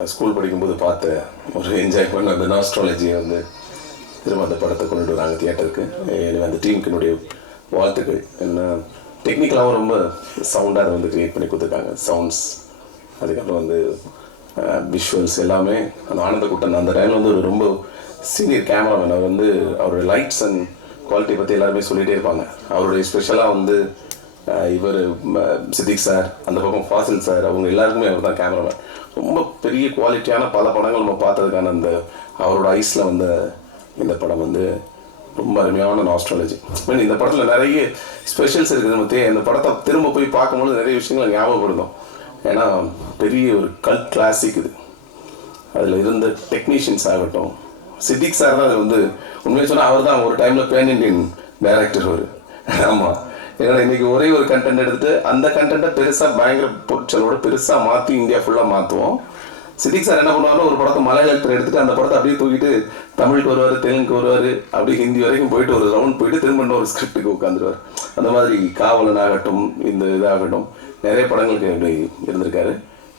School படிக்கும்போது பார்த்த ஒரு என்ஜாய் பண்ண அந்த நாஸ்ட்ராலஜியை வந்து திரும்ப அந்த படத்தை கொண்டுட்டு வராங்க தியேட்டருக்கு. எனக்கு அந்த டீமுக்கு என்னுடைய வாழ்த்துக்கள். என்ன டெக்னிக்கலாகவும் ரொம்ப சவுண்டாக அதை வந்து க்ரியேட் பண்ணி கொடுத்துருக்காங்க. சவுண்ட்ஸ், அதுக்கப்புறம் வந்து விஷுவல்ஸ் எல்லாமே. அந்த ஆனந்தக்குட்டன் அந்த டைமில் வந்து ஒரு ரொம்ப சீனியர் கேமராமேன். அவர் வந்து அவருடைய லைட்ஸ் அண்ட் குவாலிட்டி பற்றி எல்லாருமே சொல்லிகிட்டே இருப்பாங்க. அவருடைய ஸ்பெஷலாக வந்து இவர் சித்திக் சார், அந்த பக்கம் ஃபாசில் சார், அவங்க எல்லாருக்குமே அவர் தான் கேமராமேன். ரொம்ப பெரிய குவாலிட்டியான பல படங்கள் நம்ம பார்த்ததுக்கான அந்த அவரோட ஐஸில் வந்த இந்த படம் வந்து ரொம்ப அருமையான நாஸ்ட்ராலஜி. மீன் இந்த படத்தில் நிறைய ஸ்பெஷல்ஸ் இருக்குது. நம்ம இந்த படத்தை திரும்ப போய் பார்க்கும்போது நிறைய விஷயங்களை ஞாபகப்படுத்தும். ஏன்னா பெரிய ஒரு கல்ட் கிளாசிக் இது. அதில் இருந்த டெக்னீஷியன்ஸ் ஆகட்டும், சித்திக் சார் தான் அது வந்து உண்மையை சொன்னால் அவர் தான் ஒரு டைமில் பேன் இண்டியன் டைரக்டர் அவர். ஆமாம், ஏன்னா இன்றைக்கி ஒரே ஒரு கண்டென்ட் எடுத்து அந்த கண்டென்ட்டை பெருசாக பயங்கர பொருட்களோட பெருசாக மாற்றி இந்தியா ஃபுல்லாக மாற்றுவோம். சித்திக் சார் என்ன பண்ணுவாருன்னா, ஒரு படத்தை மலையாளத்தில் எடுத்துகிட்டு அந்த படத்தை அப்படியே தூக்கிட்டு தமிழுக்கு வருவார், தெலுங்குக்கு வருவார், அப்படியே ஹிந்தி வரைக்கும் போயிட்டு ஒரு ரவுண்ட் போயிட்டு திரும்ப ஒரு ஸ்கிரிப்டுக்கு உட்காந்துருவார். அந்த மாதிரி காவலன் ஆகட்டும், இந்த இதாகட்டும், நிறைய படங்களுக்கு அப்படி இருந்திருக்காரு.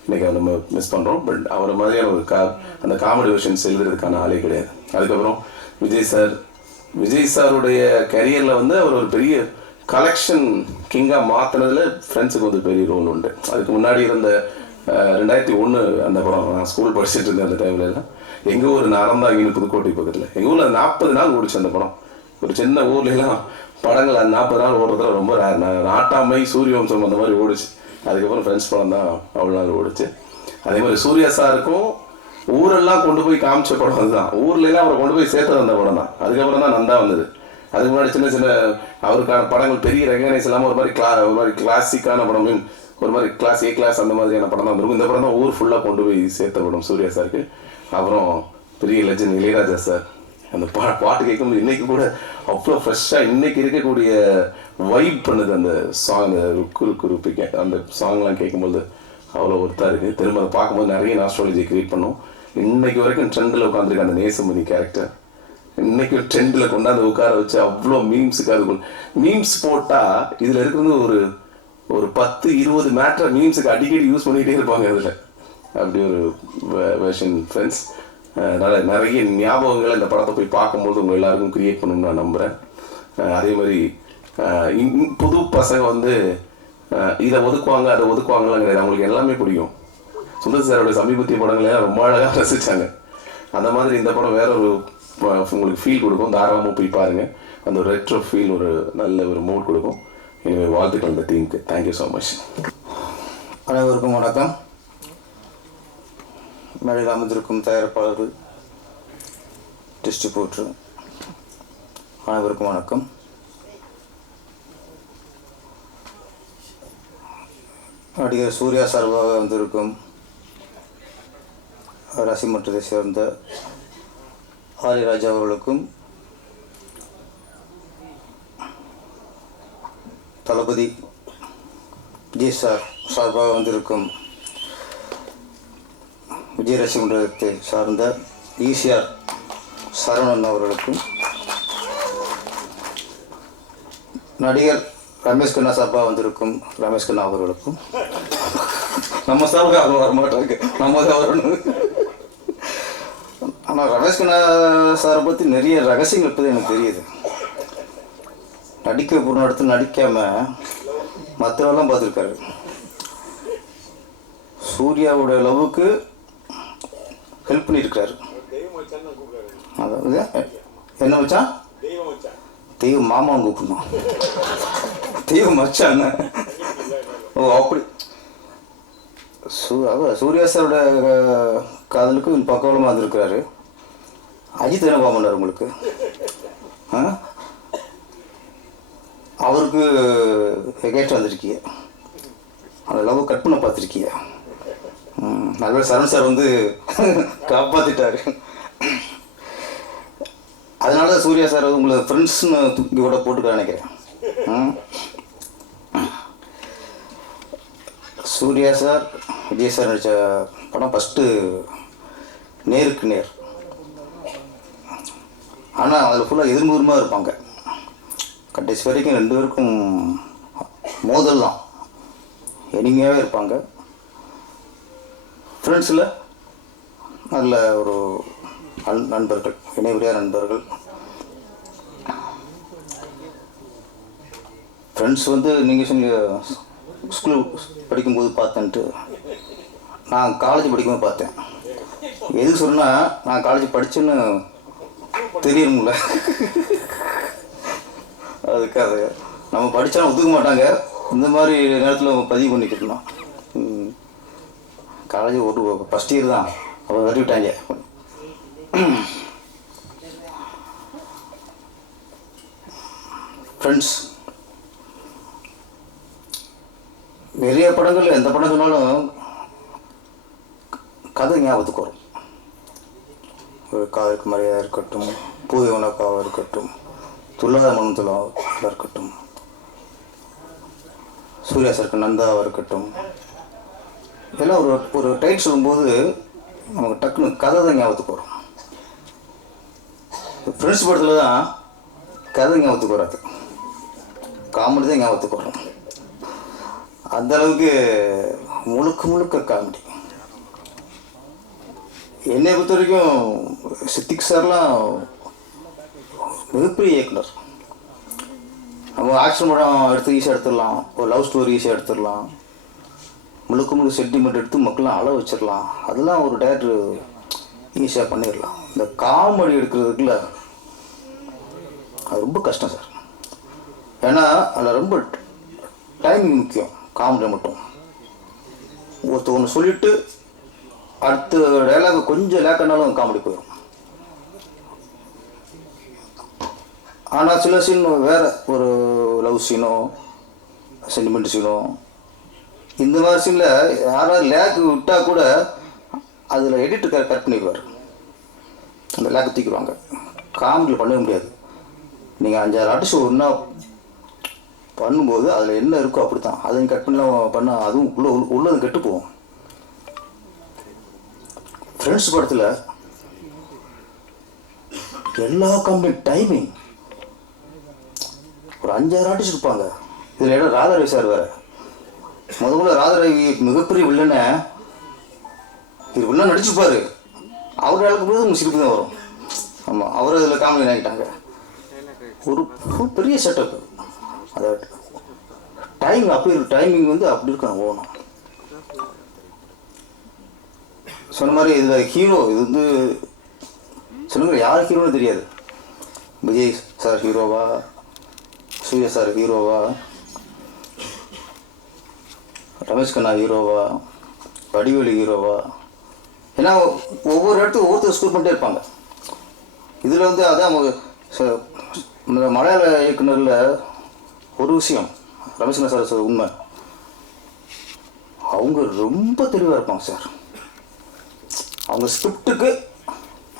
இன்றைக்கி அவர் நம்ம மிஸ் பண்ணுறோம். பட் அவரை மாதிரியான ஒரு அந்த காமெடி வெர்ஷன்ஸ் எழுதுறதுக்கான ஆளே கிடையாது. அதுக்கப்புறம் விஜய் சாருடைய கரியரில் வந்து அவர் ஒரு பெரிய கலெக்ஷன் கிங்காக மாற்றினதில் ஃப்ரெண்ட்ஸுக்கு வந்து பெரிய ரோல் உண்டு. அதுக்கு முன்னாடி இருந்த 2001 அந்த படம், நான் ஸ்கூல் படிச்சுட்டு இருந்தேன் அந்த டைமில் எல்லாம். எங்கள் ஊர் நரந்தாங்கின்னு புதுக்கோட்டை பக்கத்தில், எங்கள் ஊரில் 40 நாள் ஓடிச்சு அந்த படம். ஒரு சின்ன ஊர்லாம் படங்கள் அந்த 40 நாள் ஓடுறதுல ரொம்ப நாட்டாமை, சூரியவம்சம் அந்த மாதிரி ஓடிச்சு. அதுக்கப்புறம் ஃப்ரெண்ட்ஸ் படம் தான் அவ்வளோ நாள் ஓடிச்சு. அதே மாதிரி சூர்யா சாருக்கும் ஊரெல்லாம் கொண்டு போய் காமிச்ச படம் அதுதான். ஊர்லாம் அவரை கொண்டு போய் சேர்த்தது அந்த படம் தான். அதுக்கப்புறம் தான் நந்தா வந்தது. அதுக்கு முன்னாடி சின்ன சின்ன அவருக்கான படங்கள் பெரிய ரெகனைஸ் இல்லாமல் ஒரு மாதிரி கிளாசிக்கான படமும், ஒரு மாதிரி கிளாஸ் ஏ கிளாஸ் அந்த மாதிரியான படம் தான் இருக்கும். இந்த படம் தான் ஊர் ஃபுல்லாக கொண்டு போய் சேர்த்த படம் சூர்யா சாருக்கு. அப்புறம் பெரிய லெஜண்ட் இளையராஜா சார். அந்த பாட்டு கேட்கும்போது இன்றைக்கி கூட அவ்வளோ ஃப்ரெஷ்ஷாக இன்றைக்கி இருக்கக்கூடிய வைப் பண்ணுது அந்த சாங். அந்த ருக்கு அந்த சாங்லாம் கேட்கும்போது அவ்வளோ ஒர்த்தாக இருக்குது. திரும்ப அதை பார்க்கும்போது நிறைய நாஸ்ட்ராலஜி க்ரியேட் பண்ணும். இன்றைக்கி வரைக்கும் ட்ரெண்டில் உட்காந்துருக்கு அந்த நேசமணி கேரக்டர். இன்றைக்கி ட்ரெண்டில் கொண்டாந்து உட்கார வச்சு அவ்வளோ மீம்ஸுக்கு அது மீம்ஸ் போட்டால் இதில் இருக்கிறது ஒரு 10-20 மேட்டரை மீம்ஸுக்கு அடிக்கடி யூஸ் பண்ணிகிட்டே இருப்பாங்க. அதில் அப்படி ஒரு வேர்ஷன் ஃப்ரெண்ட்ஸ். அதனால் நிறைய ஞாபகங்களை இந்த படத்தை போய் பார்க்கும்போது உங்கள் எல்லாருக்கும் க்ரியேட் பண்ணணும்னு நான் நம்புகிறேன். அதே மாதிரி புது பசங்க வந்து இதை ஒதுக்குவாங்க அதை ஒதுக்குவாங்கலாம் கிடையாது. அவங்களுக்கு எல்லாமே பிடிக்கும். சுந்தர் சாரோட சமீபத்திய படங்களையும் ரொம்ப அழகாக ரசித்தாங்க. அந்த மாதிரி இந்த படம் வேற ஒரு உங்களுக்கு ஃபீல் கொடுக்கும். தாராளமாக போய் பாருங்கள். அந்த ஒரு ரெட்ரோ ஃபீல், ஒரு நல்ல ஒரு மூட் கொடுக்கும். எனவே வாழ்த்துக்கள் இந்த டீமுக்கு. Thank you so much. அனைவருக்கும் வணக்கம். மேடையில் அமர்ந்திருக்கும் தயாரிப்பாளர்கள், டிஸ்ட்ரிபியூட்டர் அனைவருக்கும் வணக்கம். நடிகர் சூர்யா சார்பாக வந்திருக்கும் ரசிமன்றத்தை சேர்ந்த ஆலிராஜா அவர்களுக்கும், தளபதி விஜய் சார் சார்பாக வந்திருக்கும் விஜய் ரசிமன்றத்தை சார்ந்த ஈசிஆர் சரவணன் அவர்களுக்கும், நடிகர் ரமேஷ் கண்ணா சார்பாக வந்திருக்கும் ரமேஷ் கண்ணா அவர்களுக்கும், நம்ம சார்பாக அவர் வரமாட்டாங்க, நம்ம தான் வரணும். ஆனால் ரமேஷ் கண்ணா சாரை பற்றி நிறைய ரகசியங்கள் இப்போது எனக்கு தெரியுது. நடிக்க போன இடத்துல நடிக்காமல் மற்றவெல்லாம் பார்த்துருக்காரு. சூர்யாவோட லவ்வுக்கு ஹெல்ப் பண்ணியிருக்காரு. அதாவது என்ன வச்சான், தெய்வ மாமான்னு கூப்பிடணும், தெய்வ மச்சான். ஓ அப்படி. சூர்யா சாரோட காதலுக்கு பக்கவலமாக வந்திருக்கிறாரு. அஜித் என்ன பண்ணார் உங்களுக்கு? அவருக்கு எகேஸ்ட் வந்திருக்கீங்க, அந்த லவ் கட் பண்ண பார்த்துருக்கீங்க. நல்ல சரண் சார் வந்து காப்பாற்றிட்டாரு. அதனால தான் சூர்யா சார் உங்களை ஃப்ரெண்ட்ஸ்னு தூக்கி கூட போட்டுக்க நினைக்கிறேன். சூர்யா சார் விஜய் சார் நடித்த படம் ஃபஸ்ட்டு நேருக்கு நேர். ஆனால் அதில் ஃபுல்லாக எதிர்முகமாக இருப்பாங்க. கடைசி வரைக்கும் 2 பேருக்கும் மோதல் தான், எளிமையாகவே இருப்பாங்க. ஃப்ரெண்ட்ஸில் நல்ல ஒரு நண்பர்கள், இணைபிரியா நண்பர்கள். ஃப்ரெண்ட்ஸ் வந்து நீங்கள் சொன்ன ஸ்கூல் படிக்கும்போது பார்த்தேன்ட்டு, நான் காலேஜ் படிக்கும்போது பார்த்தேன். எது சொன்னால் நான் காலேஜ் படித்தேன்னு தெரியணும்ல. அதுக்காக நம்ம படித்தாலும் ஒத்துக்க மாட்டாங்க. இந்த மாதிரி நேரத்தில் பதிவு பண்ணிக்கிட்டோம். காலேஜ் ஒரு ஃபஸ்ட் இயர் தான், அப்போ தட்டி விட்டாங்க. ஃப்ரெண்ட்ஸ், நிறைய படங்கள் எந்த படம் சொன்னாலும் கதை ஞாபகத்துக்கு வரும். ஒரு காதலுக்கு மரியாதை இருக்கட்டும், பூவை உனக்காக இருக்கட்டும், துல்லாத மனத்தில் இருக்கட்டும், சூர்யா சருக்கு நந்தாவாக இருக்கட்டும், இதெல்லாம் ஒரு டைட் சொல்லும்போது நமக்கு டக்குன்னு கதை தான் ஞாபகத்துக்கு வரும். ஃப்ரெண்ட்ஸ் படத்தில் தான் கதை ஞாபகத்துக்கு வராது, காமெடி தான் ஞாபகத்துக்கு வரும். அந்தளவுக்கு முழுக்க முழுக்க காமெடி. என்னை பொறுத்த வரைக்கும் சித்திக் சார்லாம் மிகப்பெரிய இயக்குனர். நம்ம ஆக்ஷன் படம் எடுத்து ஈஸியாக எடுத்துடலாம், ஒரு லவ் ஸ்டோரி ஈஸியாக எடுத்துடலாம், முழுக்க முழுக்க சென்டிமெண்ட் எடுத்து மக்கள்லாம் அளவு வச்சிடலாம். அதெல்லாம் ஒரு டேரக்டர் ஈஸியாக பண்ணிடலாம். இந்த காமெடி எடுக்கிறதுக்குள்ள அது ரொம்ப கஷ்டம் சார். ஏன்னா அதில் ரொம்ப டைமிங் முக்கியம். காமெடி மட்டும் ஒன்று சொல்லிவிட்டு அடுத்த டைலாக் கொஞ்சம் லேக்கானாலும் காமெடி போயிடும். ஆனால் சில சீன் வேறு, ஒரு லவ் சீனோ சென்டிமெண்ட் சீனோ, இந்த மாதிரி சீனில் யாராவது லேக்கு விட்டால் கூட அதில் எடிட்டு கரெக்ட் பண்ணிடுவார். அந்த லேக்கு தூக்கிடுவாங்க. காமெடியில் பண்ணவே முடியாது. நீங்கள் 5-6 ஆர்டிஸ்ட் ஒன்றா பண்ணும்போது அதில் என்ன இருக்கோ அப்படி தான் அதையும் கட் பண்ணலாம் பண்ணால் அதுவும் உள்ளது கெட்டு போகும். ஃப்ரெண்ட்ஸ் படத்தில் எல்லா காமெடி டைமிங் ஒரு 5-6 ஆர்டிஸ்ட் இருப்பாங்க. இதில் இடம் ராதாரவி சார் வேறு. முதல்ல ராதாரவி மிகப்பெரிய வில்லனை இது வில்லன் நடிச்சுப்பார். அவர் அளவுக்கு போது உங்களுக்கு சிரிப்பு தான் வரும். ஆமாம், அவர் அதில் காமெடி ஆகிட்டாங்க. ஒரு பெரிய செட்டப். அதை டைமிங் அப்படி இருக்கு. டைமிங் வந்து அப்படி இருக்கணும், ஓணும். சொன்ன மாதிரி இதில் ஹீரோ, இது வந்து சொன்ன யார் ஹீரோன்னு தெரியாது. விஜய் சார் ஹீரோவா, சூர்யா சார் ஹீரோவா, ரமேஷ் கண்ணா ஹீரோவா, வடிவேலு ஹீரோவா, ஏன்னா ஒவ்வொரு இடத்துக்கும் ஒவ்வொருத்தர் ஸ்கோர் பண்ணிட்டே இருப்பாங்க. இதில் வந்து அதான் மலையாள இயக்குனரில் ஒரு விஷயம் ரமேஷ் கண்ணா சார் உண்மை, அவங்க ரொம்ப தெளிவாக இருப்பாங்க சார். அவங்க ஸ்கிரிப்டுக்கு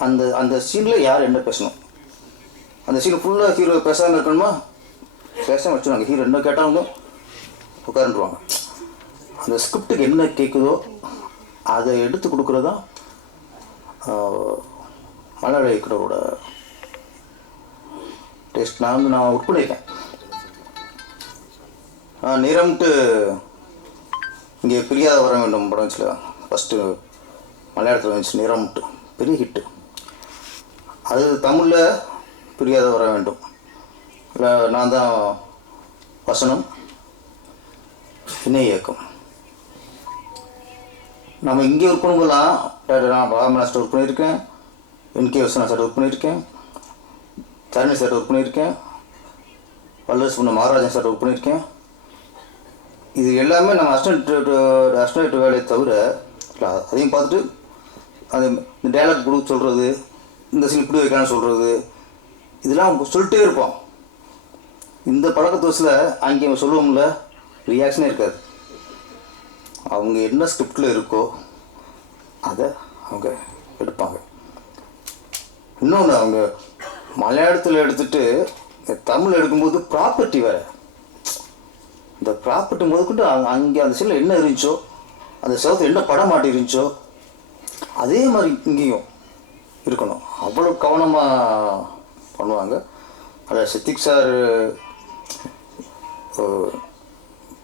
அந்த அந்த சீனில் யார் என்ன பேசணும், அந்த சீன் ஃபுல்லாக ஹீரோ பேசாமல் இருக்கணுமா, பேசாமல் வச்சுருவாங்க. ஹீரோ என்ன கேட்டாலும் உட்காந்துருவாங்க. அந்த ஸ்கிரிப்டுக்கு என்ன கேட்குதோ அதை எடுத்து கொடுக்குறதான் மலையாள இயக்குனரோட டேஸ்ட். நான் ஒர்க் பண்ணியிருக்கேன். நிறம்ட்டு இங்கே பிரியாத வர வேண்டும் படம் வச்சுல ஃபஸ்ட்டு மலையாளத்தில் வந்துச்சு. நிறம்ட்டு பெரிய ஹிட்டு. அது தமிழில் பிரியாத வர வேண்டும். இல்லை, நான் தான் வசனம், இணை இயக்கம். நம்ம இங்கே ஒர்க் பண்ணும்போதெல்லாம் நான் ராமநாஸ்டர் ஒர்க் பண்ணியிருக்கேன், என்கே வசனா சார் ஒர்க் பண்ணியிருக்கேன், தரணி சார் ஒர்க் பண்ணியிருக்கேன், வல்லரசு பண்ண மகாராஜன் சார் ஒர்க் பண்ணியிருக்கேன். இது எல்லாமே நம்ம அஸ்டன்ட் வேலையை தவிர அதையும் பார்த்துட்டு அது இந்த டைலாக் கொடுக்க சொல்கிறது, இந்த சீன் இப்படி வைக்கலாம்னு சொல்கிறது, இதெல்லாம் சொல்லிட்டே இருப்போம். இந்த பழக்கத்தோசில் அங்கே சொல்லுவோம்ல, ரியாக்ஷனே இருக்காது. அவங்க என்ன ஸ்கிரிப்டில் இருக்கோ அதை அவங்க எடுப்பாங்க. இன்னொன்று, அவங்க மலையாளத்தில் எடுத்துகிட்டு தமிழ் எடுக்கும்போது ப்ராப்பர்ட்டி வேறு. இந்த ப்ராப்பர்ட்டி முதற்கொண்டு அங்கே அந்த சீனில் என்ன இருந்துச்சோ, அந்த செவத்தில் என்ன படம் மாட்டி இருந்துச்சோ அதே மாதிரி இங்கேயும் இருக்கணும். அவ்வளோ கவனமாக பண்ணுவாங்க. அதில் சித்திக் சார்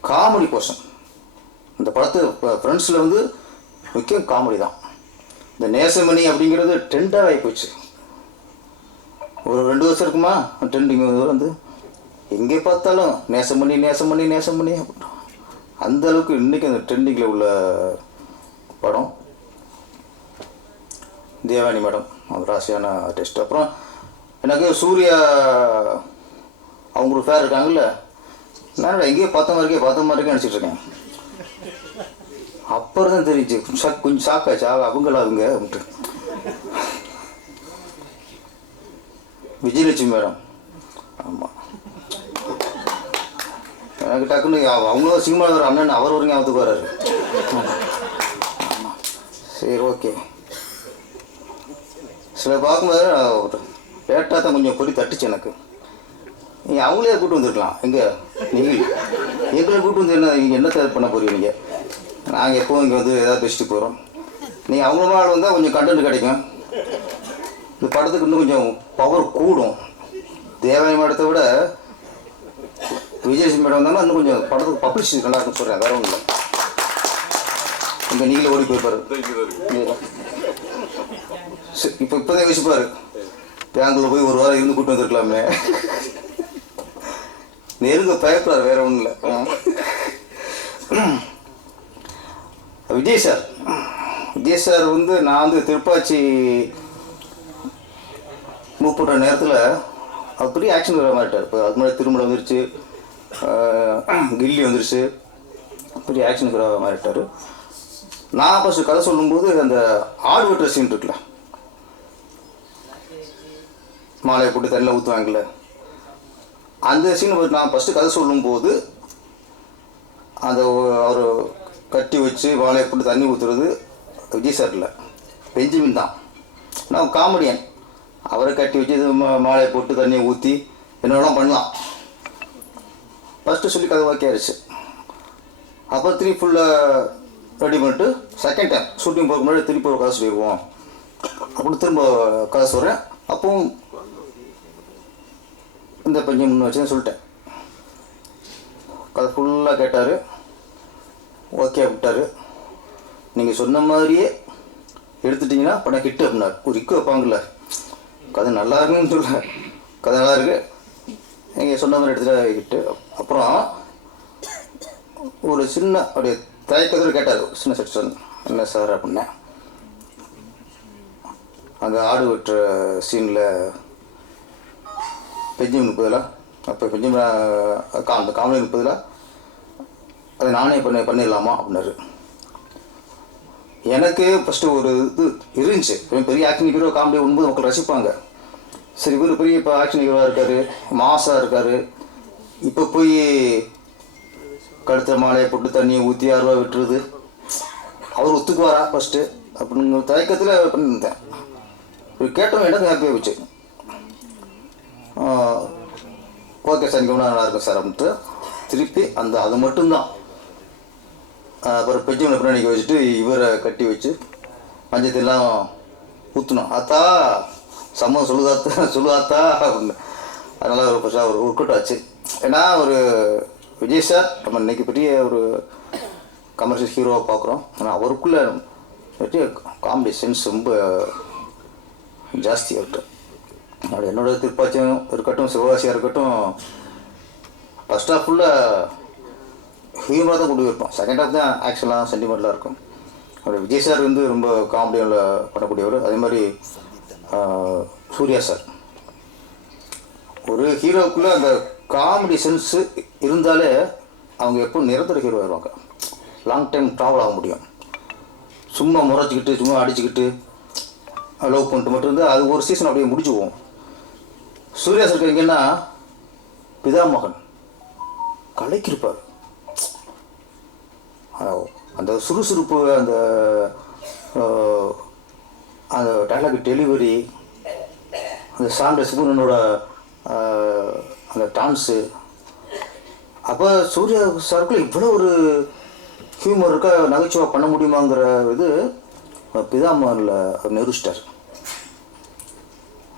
காமெடி பர்சன். இந்த படத்து ஃப்ரெண்ட்ஸில் வந்து முக்கியம் காமெடி தான். இந்த நேசமணி அப்படிங்கிறது ட்ரெண்டாக ஆகி போச்சு. ஒரு 2 வருஷம் இருக்குமா ட்ரெண்டிங் வந்து எங்கே பார்த்தாலும் நேசமணி நேசமணி நேசமணி அப்படின்னா அந்த அளவுக்கு இன்றைக்கி அந்த ட்ரெண்டிங்கில் உள்ள படம். தேவானி மேடம் ஒரு ராசியான ஆர்டிஸ்ட். அப்புறம் எனக்கு சூர்யா அவங்க ஒரு ஃபேர் இருக்காங்கல்ல, நான் எங்கேயோ பார்த்த மாதிரி நினச்சிட்டு இருக்கேன். அப்புறம் தான் தெரிஞ்சு கொஞ்சம் ஷாக்காச்சு, அவங்களா அவங்க அப்படின்ட்டு. விஜயலட்சுமி மேடம், ஆமாம் எனக்கு டக்குன்னு அவங்களும் சினிமாவில் வர அண்ணன் அவர் ஒரு ஞாபகத்துக்கு வர்றாரு. ஆமாம் சரி ஓகே. சில பார்க்கும்போது லேட்டாக தான் கொஞ்சம் பொறி தட்டுச்சு எனக்கு. நீங்கள் அவங்களே கூப்பிட்டு வந்துருக்கலாம். நீங்கள் எங்களை கூப்பிட்டு வந்து நீங்கள் என்ன பண்ண போறீங்க? நீங்கள் நாங்கள் எப்போவும் இங்கே வந்து எதாவது பேசிட்டு போகிறோம். நீங்கள் அவங்கள மாதிரி வந்தால் கொஞ்சம் கண்டென்ட் கிடைக்கும். இந்த படத்துக்கு இன்னும் கொஞ்சம் பவர் கூடும். தேவானி மேடத்தை விட விஜயலட்சுமி மேடம் வந்தாங்கன்னா இன்னும் கொஞ்சம் படத்துக்கு பப்ளிசிட்டி நல்லா இருக்குன்னு சொல்கிறேன். வேறு ஒன்றும் இல்லை. இங்கே நீங்களே ஓடி போய்ப்பாரு. இப்போதான் யோசிப்பாரு, பேங்கில் போய் ஒரு வாரம் இருந்து கூப்பிட்டு வந்துருக்கலாமே. நெருங்க பயப்படுறாரு, வேற ஒன்றும் இல்லை. விஜய் சார் வந்து நான் வந்து திருப்பாச்சி மூவ் பண்ணுற நேரத்தில் அவர் பெரிய ஆக்ஷன் வர மாட்டார். இப்போ அது மாதிரி திருமணம் வந்துருச்சு, கில்லி வந்துருச்சு, பெரிய ஆக்ஷனுக்கு வர மாறிட்டார். நான் ஃபஸ்ட்டு கதை சொல்லும்போது அந்த ஆடு வெட்டுற சீன் இருக்குல்ல, மாலையை போட்டு தண்ணியில் ஊற்றுவாங்கல்ல, அந்த சீனை நான் ஃபஸ்ட்டு கதை சொல்லும்போது அந்த அவர் கட்டி வச்சு வாழையை போட்டு தண்ணி ஊற்றுறது விஜய் சார் இல்லை, பெஞ்சமின் தான். நான் காமெடியன், அவரை கட்டி வச்சு மாலையை போட்டு தண்ணியை ஊற்றி என்னெல்லாம் பண்ணலாம். ஃபஸ்ட்டு சொல்லி கதை ஓகே ஆயிடுச்சு. அப்புறம் திருப்பி ஃபுல்லாக ரெடி பண்ணிட்டு செகண்ட் டைம் ஷூட்டிங் போக முன்னாடி திருப்பி ஒரு கதை சொல்லிடுவோம் அப்படின்னு திரும்ப கதை சொல்கிறேன். அப்பவும் இந்த பஞ்சம் முன்ன வச்சுன்னு சொல்லிட்டேன். கதை ஃபுல்லாக கேட்டார், ஓகே விட்டார். நீங்கள் சொன்ன மாதிரியே எடுத்துட்டிங்கன்னா படம் ஹிட்டு அப்படின்னார். ஒரு இக்கு வைப்பாங்கல்ல, கதை நல்லா இருக்குன்னு சொல்ல, கதை நல்லா இருக்கு, நீங்கள் சொன்ன மாதிரி எடுத்துகிட்டு ஹிட்டு. அப்புறம் ஒரு சின்ன அப்படியே தயக்கத்தில் கேட்டார், சின்ன செக்ஷன், என்ன சார் அப்படின்னேன். அந்த ஆடு வெட்டுற சீனில் பெஞ்சமின் பதிலாக, அப்போ பெஞ்சமின் அந்த காமெடி பதிலாக அதை நானே பண்ணிடலாமா அப்படின்னாரு. எனக்கு ஃபஸ்ட்டு ஒரு இது இருந்துச்சு, பெரிய ஆக்ஷன் ஹீரோ காமெடி ஒன்பது மக்கள் ரசிப்பாங்க. சரி இவர் பெரிய இப்போ ஆக்ஷன் ஹீரோவாக இருக்கார், மாசாக இருக்கார், இப்போ போய் கழுத்த மாலையை போட்டு தண்ணியை ஊற்றி 6 ரூபா விட்டுருது, அவர் ஒத்துக்குவாரா ஃபஸ்ட்டு அப்படிங்கிற தயக்கத்தில் பண்ணியிருந்தேன். கேட்டவங்க எனக்கு ஹாப்பியாக போச்சு. ஓகே சார், இங்கே நல்லா இருக்கும் சார் அப்படின்ட்டு திருப்பி அது மட்டும்தான். அப்புறம் பெஞ்சமின் பின்னாடி வச்சுட்டு இவரை கட்டி வச்சு மஞ்சத்தெல்லாம் ஊற்றணும். ஆத்தா சம்மதம் சொல்லுதாத்தா அப்படின்னு. அதனால் ஒரு ஃபஸ்ட்டாக ஒரு ஒர்க் அவுட் ஆச்சு. ஏன்னா ஒரு விஜய் சார் நம்ம இன்றைக்கி பெரிய ஒரு கமர்ஷியல் ஹீரோவாக பார்க்குறோம். ஆனால் அவருக்குள்ளே பெரிய காமெடி சென்ஸ் ரொம்ப ஜாஸ்தி ஆகிட்டு. அப்படி என்னோடய திருப்பாச்சியும் இருக்கட்டும், சிவகாசியாக இருக்கட்டும், ஃபஸ்ட் ஹாஃப் ஃபுல்லாக ஹியூமராக தான் கொண்டு போயிருப்போம். செகண்ட் ஹாஃப் தான் ஆக்சுவலாக சென்டிமெண்ட்லாம் இருக்கும். அப்படி விஜய் சார் வந்து ரொம்ப காமெடியில் பண்ணக்கூடியவர். அதே மாதிரி சூர்யா சார், ஒரு ஹீரோவுக்குள்ளே அந்த காமெடி சென்ஸு இருந்தாலே அவங்க எப்போ நிரந்தர ஹீரோ ஆயிடுவாங்க, லாங் டைம் ட்ராவல் ஆக முடியும். சும்மா முறைச்சிக்கிட்டு சும்மா அடிச்சுக்கிட்டு லவ் பண்ணிட்டு மட்டும் இருந்தால் அது ஒரு சீசன் அப்படியே முடிச்சு போவோம். சூர்யா சார் எங்கன்னா பிதாமகன் கலைக்கிருப்பார். அந்த சுறுசுறுப்பு, அந்த அந்த டைலாக் டெலிவரி, அந்த சாண்ட சுகுணனோட அந்த டான்ஸு, அப்போ சூர்யா சாருக்குள்ள இவ்வளோ ஒரு ஹியூமர் இருக்கா, நகைச்சுவை பண்ண முடியுமாங்கிற இது பிதாமகனில் நிரூபிச்சிட்டார்.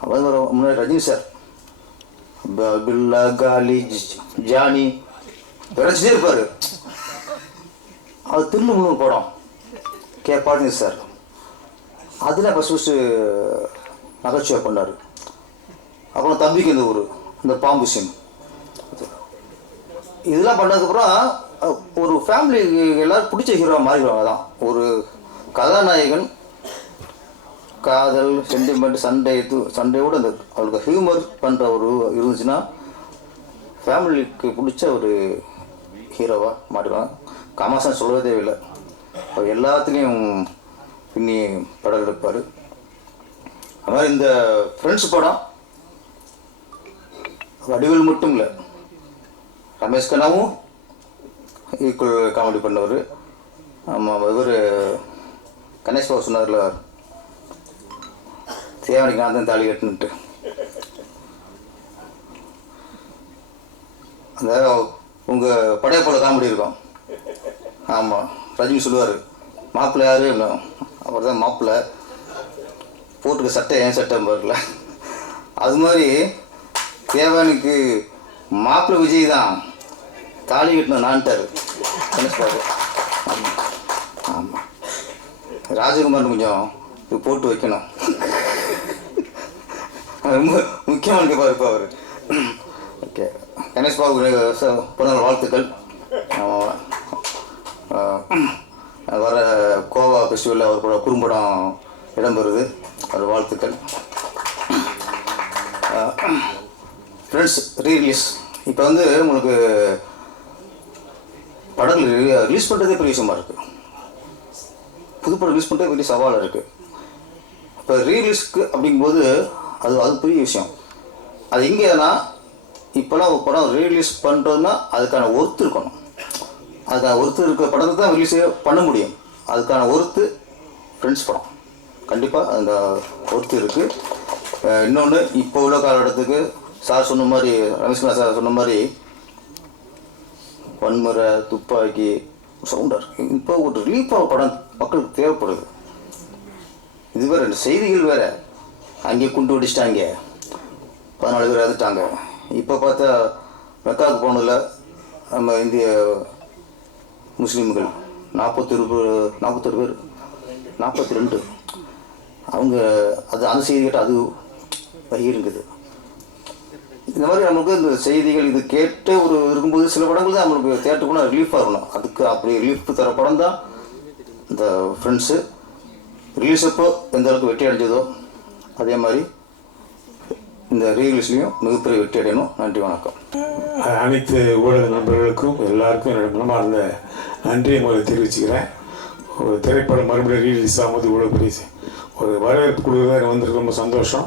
அது முன்னாடி ரஜினி சார் பில்லா காலி ஜானி விரைச்சிட்டே இருப்பார். அது தில்லு முழு படம் பாடுங்க சார், அதில் ஃபஸ்ட்டு நகைச்சுவை பண்ணார். அப்புறம் தம்பிக்கு இந்த இந்த பாம்பு சீன் இதெல்லாம் பண்ணதுக்கப்புறம் ஒரு ஃபேமிலி எல்லோரும் பிடிச்ச ஹீரோவாக மாறிடுவாங்க. தான் ஒரு கதாநாயகன் காதல் சென்டிமெண்ட் சண்டையோடு அந்த அவளுக்கு ஹியூமர் பண்ணுற ஒரு இருந்துச்சுன்னா ஃபேமிலிக்கு பிடிச்ச ஒரு ஹீரோவாக மாறிடுவாங்க. கமல்ஹாசன் சொல்லவே தேவையில்லை, அவர் எல்லாத்துலேயும் பின்னி படம் எடுப்பார். அது மாதிரி இந்த ஃப்ரெண்ட்ஸ் படம் வடிவேல் மட்டும் இல்லை, ரமேஷ் கண்ணாவும் ஈக்குவல் காமெடி பண்ணவர். ஆமாம், இவர் கணேஷ் பாபு சொன்னார்ல, தேவனுக்கு நான் தான் தாலி கட்டுன்ட்டு. அந்த உங்கள் படைய போல காமெடி இருக்கும். ஆமாம், ரஜினி சொல்லுவார், மாப்பிள்ளை யார்? அவர் தான் மாப்பிள்ளை, போட்டுக்க சட்டை ஏன் சட்டை பாருல. அது மாதிரி தேவனுக்கு மாப்பிள்ளை விஜய் தான் தாலி கட்டணும் நான்ட்டார் கணேஷ் பாபு. ஆமாம், ராஜகுமார் கொஞ்சம் இது போட்டு வைக்கணும், ரொம்ப முக்கியமான இருப்பார் அவர். ஓகே, கணேஷ் பாபு பிறந்த வாழ்த்துக்கள். வர கோவா ஃபெஸ்டிவலில் அவர் கூட குறும்படம் இடம்பெறுது, அவர் வாழ்த்துக்கள். ஃப்ரெண்ட்ஸ் ரீரிலீஸ் இப்போ வந்து உங்களுக்கு படம் ரிலீஸ் பண்ணுறதே பெரிய விஷயமா இருக்குது. புதுப்படம் ரிலீஸ் பண்ணுறதே பெரிய சவாலாக இருக்குது. இப்போ ரீரிலீஸ்க்கு அப்படிங்கும்போது அது பெரிய விஷயம். அது எங்கேனா இப்போலாம் ஒரு படம் ரீரிலீஸ் பண்ணுறதுன்னா அதுக்கான ஒர்த்து இருக்கணும். அதுக்கான ஒர்த்து இருக்கிற படத்தை தான் ரிலீஸே பண்ண முடியும். அதுக்கான ஒர்த்து ஃப்ரெண்ட்ஸ் படம் கண்டிப்பாக அந்த ஒர்த்து இருக்குது. இன்னொன்று இப்போ உள்ள காலகட்டத்துக்கு சார் சொன்ன மாதிரி, ரமேஷ்குமார் சார் சொன்ன மாதிரி வன்முறை துப்பாக்கி சவுண்டாக இருக்குது. இப்போ ஒரு ரிலீஃபாக படம் மக்களுக்கு தேவைப்படுது. இது வேறு செய்திகள் வேறு, அங்கேயே குண்டு வெடிச்சிட்டாங்க, 14 பேர் இறந்துட்டாங்க. இப்போ பார்த்தா மெக்காவுக்கு போனதில் நம்ம இந்திய முஸ்லீம்கள் 41 பேர் 42 அவங்க அந்த செய்தி கேட்டால் அது வகிருங்குது. இந்த மாதிரி நமக்கு இந்த செய்திகள் இது கேட்டு ஒரு இருக்கும்போது சில படங்கள் தான் நம்மளுக்கு தேட்டருக்கு போனால் ரிலீஃபாக இருக்கணும். அதுக்கு அப்படி ரிலீஃப் தர படம் தான் இந்த ஃப்ரெண்ட்ஸு. ரிலீஸ் அப்போ எந்த அளவுக்கு வெற்றி அடைஞ்சதோ அதே மாதிரி இந்த ரீரிலீஸ்லையும் மிகப்பெரிய வெற்றி அடையணும். நன்றி, வணக்கம். அனைத்து ஊடக நண்பர்களுக்கும் எல்லாருக்கும் என்னோட மனமார்ந்த நன்றியை முதல்ல தெரிவிச்சுக்கிறேன். ஒரு திரைப்படம் மறுபடியும் ரீரிலீஸ் ஆகும்போது இவ்வளோ பெரிய ஒரு வரவேற்பு கொடுக்குறதா வந்திருக்கு, ரொம்ப சந்தோஷம்.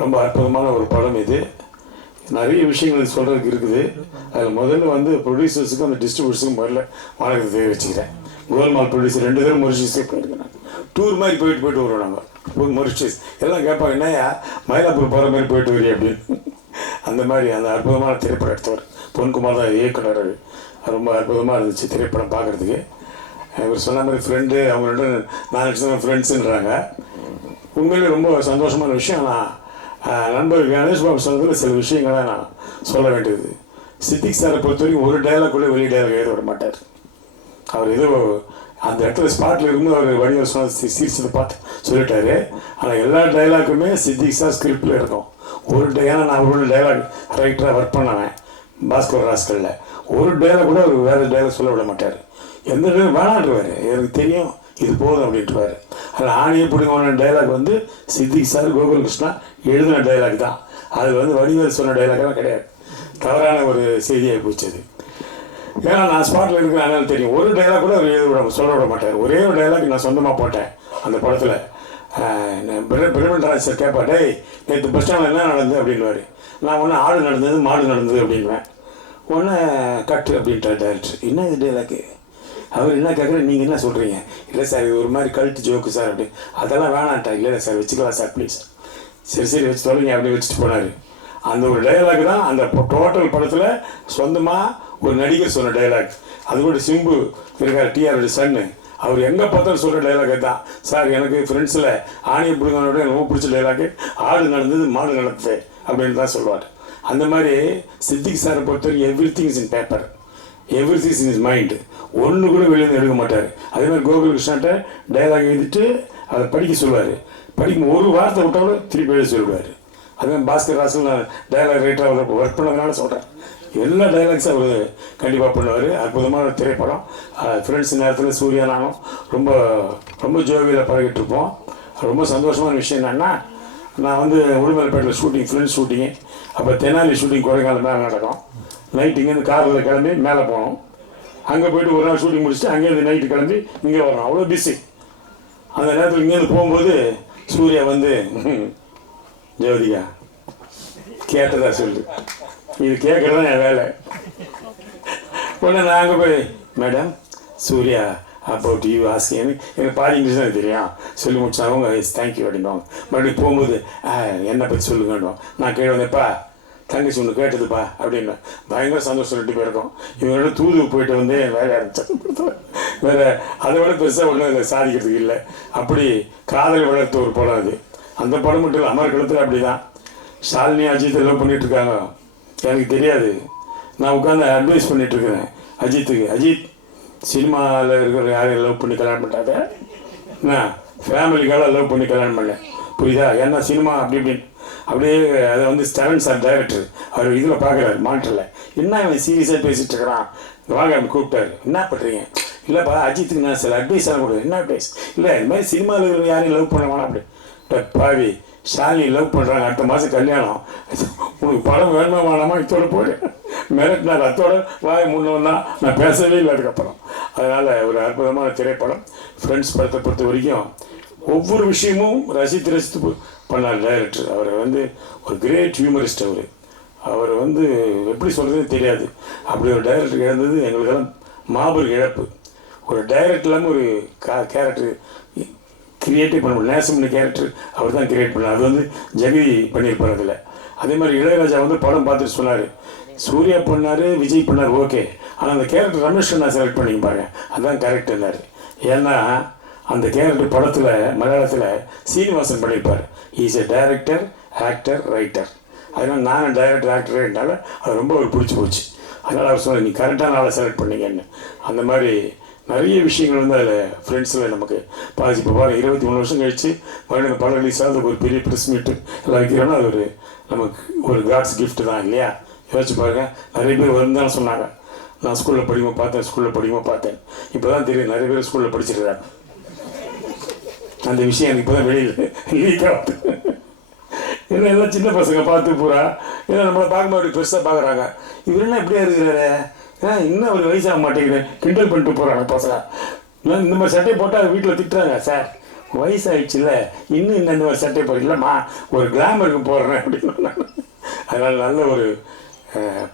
ரொம்ப அற்புதமான ஒரு படம் இது. நிறைய விஷயங்கள் சொல்கிறதுக்கு இருக்குது. அதில் முதல்ல வந்து ப்ரொடியூசர்ஸுக்கும் அந்த டிஸ்ட்ரிபியூட்டர்ஸுக்கும் முதல்ல வணக்கத்தை தெரிவிச்சுக்கிறேன். கோல்மால் ப்ரொடியூசர் 2 பேரும் மொரிஷியஸே போயிருக்கேன். டூர் மாதிரி போயிட்டு வருவோம் நாங்கள். மொரிஷியஸ் எல்லாம் கேட்பாங்க, என்னையா மயிலாப்பூர் போகிற மாதிரி போயிட்டு வரீங்க அப்படின்னு. அந்த மாதிரி அந்த அற்புதமான திரைப்படம் எடுத்தவர் பொன்குமார் தான் இயக்குனர். ரொம்ப அற்புதமாக இருந்துச்சு திரைப்படம் பார்க்குறதுக்கு. இவர் சொன்ன மாதிரி ஃப்ரெண்டு, அவங்க 2 நான் ஃப்ரெண்ட்ஸுன்றாங்க. உண்மையிலே ரொம்ப சந்தோஷமான விஷயம். நான் நண்பர் கணேஷ் பாபு சொன்னதில் சில விஷயங்களை நான் சொல்ல வேண்டியது. சித்திக் சாரை பொறுத்த வரைக்கும் ஒரு டைலாக் கூட வெளியே டைலாக் எழுத விட மாட்டார். அவர் ஏதோ அந்த இடத்துல ஸ்பாட்டில் இருக்கும்போது அவர் வடிவல் சொன்ன சீர்ச்சதை பார்த்து சொல்லிட்டாரு. ஆனால் எல்லா டைலாக்குமே சித்திக் சார் ஸ்கிரிப்டில் இருக்கும். ஏன்னா நான் அவரோட டைலாக் ரைட்டராக ஒர்க் பண்ணவேன் பாஸ்கர் ராஸ்கலில். ஒரு டைலாக் கூட அவர் வேறு டைலாக் சொல்ல விட மாட்டார். எந்த டைலாக் வேணான்ட்டுவார், எனக்கு தெரியும் இது போதும் அப்படின்ட்டுவார். அதில் ஆணையை பிடிக்கான டைலாக் வந்து சித்திக் சார் கோகுல் கிருஷ்ணா எழுதின டைலாக் தான். அது வந்து வடிவேல் சொன்ன டைலாக்லாம் கிடையாது. தவறான ஒரு செய்தியாக போச்சு. ஏன்னா நான் ஸ்பாட்டில் இருக்கிற அதனால தெரியும். ஒரு டைலாக் கூட அவர் சொல்ல விட மாட்டார். ஒரே ஒரு டைலாக் நான் சொந்தமாக போட்டேன் அந்த படத்தில். பிரமன்ராஜ் சார் கேட்பா, டேய் நேற்று பஸ் ஸ்டாண்டில் என்ன நடந்தது அப்படின்வார். நான் ஒன்று ஆடு நடந்தது மாடு நடந்தது அப்படின்வேன். ஒன்று கட்டு அப்படின்ட்டார் டேரக்டர். என்ன இது டைலாக்கு? அவர் என்ன கேட்குற, நீங்கள் என்ன சொல்கிறீங்க? இல்லை சார் இது ஒரு மாதிரி கல்ட்டு ஜோக்கு சார் அப்படி. அதெல்லாம் வேணான்ட்டா. இல்லை சார் வச்சுக்கலாம் சார் ப்ளீஸ். சரி வச்சு தொலைங்க அப்படி வச்சுட்டு போனார். அந்த ஒரு டைலாக் தான் அந்த டோட்டல் படத்தில் சொந்தமாக ஒரு நடிகர் சொன்ன டைலாக். அது கூட சிம்பு இருக்கார், டிஆரோட சன்னு, அவர் எங்கே பார்த்தாலும் சொல்கிற டைலாக் தான். சார் எனக்கு ஃப்ரெண்ட்ஸில் ஆணையை பிடிக்கானோட எனக்கு ரொம்ப பிடிச்ச டைலாக்கு ஆடு நடந்தது மாடு நடந்தது அப்படின்னு தான் சொல்லுவார். அந்த மாதிரி சித்திக் சாரை பொறுத்தவரைக்கும் every thing is in paper, every thing in is mind. ஒன்று கூட வெளியே எடுக்க மாட்டார். அதே மாதிரி கோகுல் கிருஷ்ணாட்ட டைலாக் எழுதிட்டு அதை படிக்க சொல்லுவார். படிக்கும் ஒரு வார்த்தை விட்டாலும் திருப்பி எழுத சொல்லுவார். அதுவும் பாஸ்கர் ராசல் நான் டைலாக் ரைட்டராக ஒர்க் பண்ணதுனால சொல்கிறேன். எல்லா டைலாக்ஸும் அவர் கண்டிப்பாக பண்ணுவார். அற்புதமான திரைப்படம். ஃப்ரெண்ட்ஸ் நேரத்தில் சூர்யா நானும் ரொம்ப ரொம்ப ஜோவியில் பழகிட்டு இருப்போம். ரொம்ப சந்தோஷமான விஷயம் என்னென்னா, நான் வந்து உடுமலைப்பேட்டில் ஷூட்டிங், ஃப்ரெண்ட்ஸ் ஷூட்டிங்கு, அப்போ தெனாலி ஷூட்டிங் கொடைக்கானல் மேலே நடக்கும். நைட்டு இங்கேருந்து காரில் கிளம்பி மேலே போனோம். அங்கே போய்ட்டு ஒரு நாள் ஷூட்டிங் முடிச்சுட்டு அங்கேருந்து நைட்டு கிளம்பி இங்கே வரோம். அவ்வளோ பிஸி. அந்த நேரத்தில் இங்கேருந்து போகும்போது சூர்யா வந்து, ஜோதிகா கேட்டதா சொல்லு, இது கேட்குறது தான் என் வேலை. உடனே நான் அங்கே போய், மேடம் சூர்யா அபவுட் யூ ஆஸ்கின்னு எனக்கு பாதி இங்கிலீஷ் தான் தெரியும் சொல்லி முடிச்சாங்க. தேங்க்யூ அப்படின்வாங்க. மறுபடியும் போகும்போது என்னை பற்றி சொல்லுங்கன்னு நான் கீழே வந்தேப்பா, தங்கச்சி ஒன்று கேட்டதுப்பா அப்படின்னு பயங்கர சந்தோஷம் 2 பேருக்கும். இவங்களோட தூது போயிட்டு வந்து என் வேலையை ஆரம்பிச்சு வேறு அதை விட பெருசாக ஒன்றும் அதை சாதிக்கிறதுக்கு இல்லை. அப்படி காதல் வளர்த்த ஒரு படம் அது. அந்த படம் மட்டும் இல்லை, அமர் கழுத்தில் அப்படி தான். ஷாலினி அஜித் எல்லாம் பண்ணிகிட்ருக்காங்க, எனக்கு தெரியாது. நான் உட்காந்து அட்வைஸ் பண்ணிகிட்ருக்கிறேன் அஜித்துக்கு. அஜித் சினிமாவில் இருக்கிற யாரையும் லவ் பண்ணி கல்யாணம் பண்ணாத, நான் ஃபேமிலிக்காக லவ் பண்ணி கல்யாணம் பண்ணேன், புரியுதா? ஏன்னா சினிமா அப்படி இப்படின்னு அப்படியே அதை வந்து ஸ்டரன் சார் டைரக்டர் அவர் இதில் பார்க்குறாரு மானிட்டரில். என்ன அவன் சீரியஸாக பேசிகிட்டு இருக்கிறான், வாங்க அப்படி கூப்பிட்டாரு. என்ன பண்ணுறீங்க? இல்லைப்பா அஜித்துக்கு நான் சில அட்வைஸ் எல்லாம் கொடுக்குறேன். என்ன அட்வைஸ்? இல்லை இந்த மாதிரி சினிமாவில் இருக்கிற யாரையும் லவ் பண்ண வேணாம் அப்படி. பாவி ஷாலினி லவ் பண்ணுறாங்க, அடுத்த மாதம் கல்யாணம், உனக்கு படம் வேணுமா வேணாமா இதோட போடு மிரட்டினார். அத்தோட வாய முன்னோன்னா நான் பேசவே இல்லை அதுக்கப்புறம். அதனால் ஒரு அற்புதமான திரைப்படம். ஃப்ரெண்ட்ஸ் படத்தை பொறுத்த வரைக்கும் ஒவ்வொரு விஷயமும் ரசித்து பண்ணார் டைரக்டர். அவர் வந்து ஒரு கிரேட் ஹியூமரிஸ்ட். அவர் வந்து எப்படி சொல்கிறதுன்னு தெரியாது. அப்படி ஒரு டைரக்டர் இழந்தது எங்களுக்கெல்லாம் மாபெரும் இழப்பு. ஒரு டைரக்டர் இல்லாமல் ஒரு கேரக்டர் கிரியேட்டிவ் பண்ண முடியும். நேசம்னு கேரக்டர் அவர் தான் கிரியேட் பண்ணார். அது வந்து ஜெகதி பண்ணியிருப்பார் அதில். அதே மாதிரி இளையராஜா வந்து படம் பார்த்துட்டு சொன்னார், சூர்யா பண்ணார், விஜய் பண்ணார், ஓகே, ஆனால் அந்த கேரக்டர் ரமேஷ் நான் செலக்ட் பண்ணிங்க பாருங்க, அதுதான் கரெக்டுன்னார். ஏன்னா அந்த கேரக்டர் படத்தில் மலையாளத்தில் சீனிவாசன் பண்ணியிருப்பார். Is a director, actor, writer. அதனால் நான் டைரக்டர், ஆக்டர்னால அது ரொம்ப அவர் பிடிச்சி போச்சு. அதனால் அவர் சொன்னார், நீ கரெக்டான ஆளை செலக்ட் பண்ணிங்கன்னு. அந்த மாதிரி நிறைய விஷயங்கள் வந்து அதில் ஃப்ரெண்ட்ஸில் நமக்கு பாதிச்சு. இப்போ பாருங்கள் 23 வருஷம் கழிச்சு மறுபடியும் படம் ரிலீஸ் ஆகுது, ஒரு பெரிய ப்ரெஸ் மீட்டு எல்லாம் வைக்கிறோன்னா அது ஒரு நமக்கு ஒரு காட்ஸ் கிஃப்ட் தான் இல்லையா? யோசிச்சு பாருங்கள். நிறைய பேர் வருந்தான்னு சொன்னாங்க. நான் ஸ்கூலில் படிக்கும்போது பார்த்தேன். இப்போ தான் தெரியும் நிறைய பேர் ஸ்கூலில் படிச்சிருக்காங்க. அந்த விஷயம் எனக்கு இப்போ தான் வெளியில் லீக் ஆகுது. ஏன்னா எல்லாம் சின்ன பசங்க பார்த்து பூரா ஏன்னா நம்மளை பார்க்கும்போது அப்படி பெருசாக பார்க்குறாங்க. இவர் என்ன எப்படியா இருக்கிறாரு, இன்னும் ஒரு வயசாக மாட்டேங்கிறேன் கிண்டல் பண்ணிட்டு போகிறாங்க பசங்க. இந்த மாதிரி சட்டை போட்டால் வீட்டில் திட்டுறாங்க, சார் வயசாகிடுச்சுல்ல இன்னும் இந்த மாதிரி சட்டை போடலம்மா, ஒரு கிளாமருக்கு போடுறேன் அப்படின்னு. அதனால் நல்ல ஒரு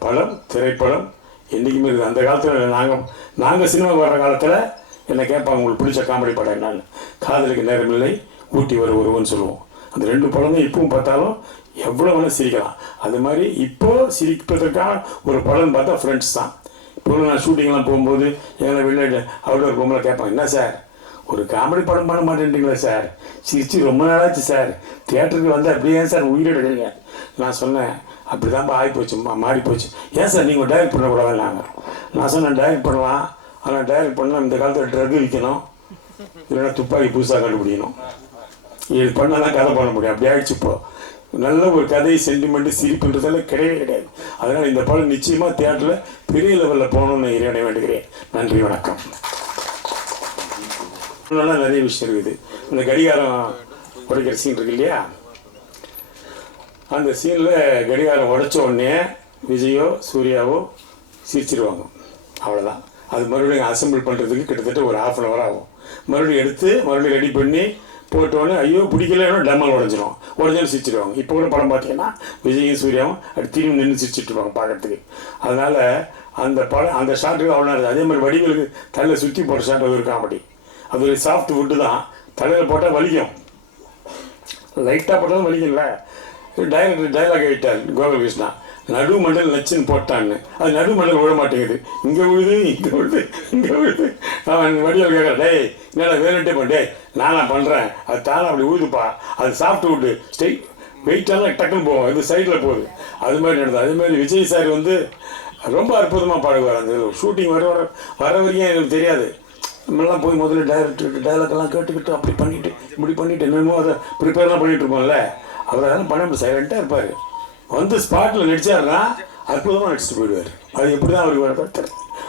படம், திரைப்படம் என்றைக்குமே இருக்குது. அந்த காலத்தில் நாங்கள் சினிமாவுக்கு வர்ற காலத்தில் என்னை கேட்பாங்க, உங்களுக்கு பிடிச்ச காமெடி படம் என்னன்னு. காதலுக்கு நேரமில்லை, ஊட்டி ஒருவன்னு சொல்லுவோம். அந்த 2 படமும் இப்பவும் பார்த்தாலும் எவ்வளோ வேணால் சிரிக்கலாம். அது மாதிரி இப்போது சிரிப்பதற்கான ஒரு படம்னு பார்த்தா ஃப்ரெண்ட்ஸ் தான். இப்போ நான் ஷூட்டிங்லாம் போகும்போது எங்களை வெளியே அவுட்டோர் பொம்பளை கேட்பாங்க, என்ன சார் ஒரு காமெடி படம் பண்ண மாட்டேன்றீங்களா சார், சிரிச்சு ரொம்ப நாளாச்சு சார், தியேட்டருக்கு வந்து அப்படியே சார் உயிரிடுறீங்க. நான் சொன்னேன், அப்படி தான்ப்பா ஆகிப்போச்சு, மாறி போச்சு. ஏன் சார் நீங்கள் டைரக்ட் பண்ணக்கூடாதுன்னாங்க. நான் சொன்னேன், டைரக்ட் பண்ணலாம், ஆனால் டைரக்ட் பண்ணால் இந்த காலத்தில் ட்ரக் விற்கணும், இல்லைன்னா துப்பாக்கி புதுசாக கண்டுபிடிக்கணும், இது பண்ணால் கதை பண்ண முடியும். அப்படி ஆகிடுச்சு. இப்போது நல்ல ஒரு கதை, சென்டிமெண்ட்டு, சிரிப்புன்றதெல்லாம் கிடையாது. அதனால் இந்த படம் நிச்சயமாக தியேட்டரில் பெரிய லெவலில் போகணும்னு இறைவனை வேண்டுகிறேன். நன்றி, வணக்கம். நல்லா நிறைய விஷயம் இருக்குது. இந்த கடிகாரம் உடைக்கிற சீன் இருக்கு இல்லையா, அந்த சீனில் கடிகாரம் உடைச்ச உடனே விஜயோ சூர்யாவோ சிரிச்சிருவாங்க, அவ்வளோதான். அது மறுபடியும் அசம்பிள் பண்ணுறதுக்கு கிட்டத்தட்ட ஒரு 1/2 hour ஆகும். மறுபடியும் எடுத்து மறுபடியும் ரெடி பண்ணி போட்டோன்னே ஐயோ பிடிக்கலன்னா டம்மல் உடஞ்சாலும் சிரிச்சிடுவாங்க. இப்போ கூட படம் பார்த்தீங்கன்னா விஜயும் சூர்யாவும் அப்படி திரும்பி நின்று சிரிச்சிட்ருவாங்க பார்க்கறதுக்கு. அதனால் அந்த படம் அந்த ஷாட்டுக்கு அவ்வளோ இருக்குது. அதே மாதிரி வடிவேலுக்கு தலையில் சுற்றி போட்ட ஷாட் அது ஒரு காமெடி. அது ஒரு சாஃப்ட் வுட்டு தான், தலையில் போட்டால் வலிக்கும், லைட்டாக போட்டாலும் வலிக்கும்ல. டைலாக் ஆகிட்டார் கோகுலகிருஷ்ணா, நடு மண்டல் நச்சுன்னு போட்டான்னு. அது நடு மண்டல் விழ மாட்டேங்குது, இங்கே விழுது. அவன் வடிவில் கேட்குறேன், டேய் என்னடா வேணுன்ட்டே பண்ணே, நானா பண்ணுறேன், அது தானே அப்படி உழுதுப்பா, அது சாஃப்ட் வுட்டு ஸ்டெய் வெயிட்டாலாம் டக்குன்னு போவோம், இது சைடில் போகுது. அது மாதிரி நடந்தது. அதேமாதிரி விஜய் சார் வந்து ரொம்ப அற்புதமாக பாடுவார். அந்த ஷூட்டிங் வர வரைக்கும் எனக்கு தெரியாது, நம்மளாம் போய் முதல்ல டைலாக்லாம் கேட்டுக்கிட்டு அப்படி பண்ணிவிட்டு இப்படி பண்ணிவிட்டு என்னமோ அதை ப்ரிப்பேர்லாம் பண்ணிகிட்டு இருப்போம்ல. அவர் அதெல்லாம் பண்ண சைலண்ட்டாக இருப்பார். வந்து ஸ்பாட்டில் நடித்தாருன்னா அற்புதமாக நடிச்சுட்டு போயிடுவார். அது எப்படி தான் அவருக்கு வர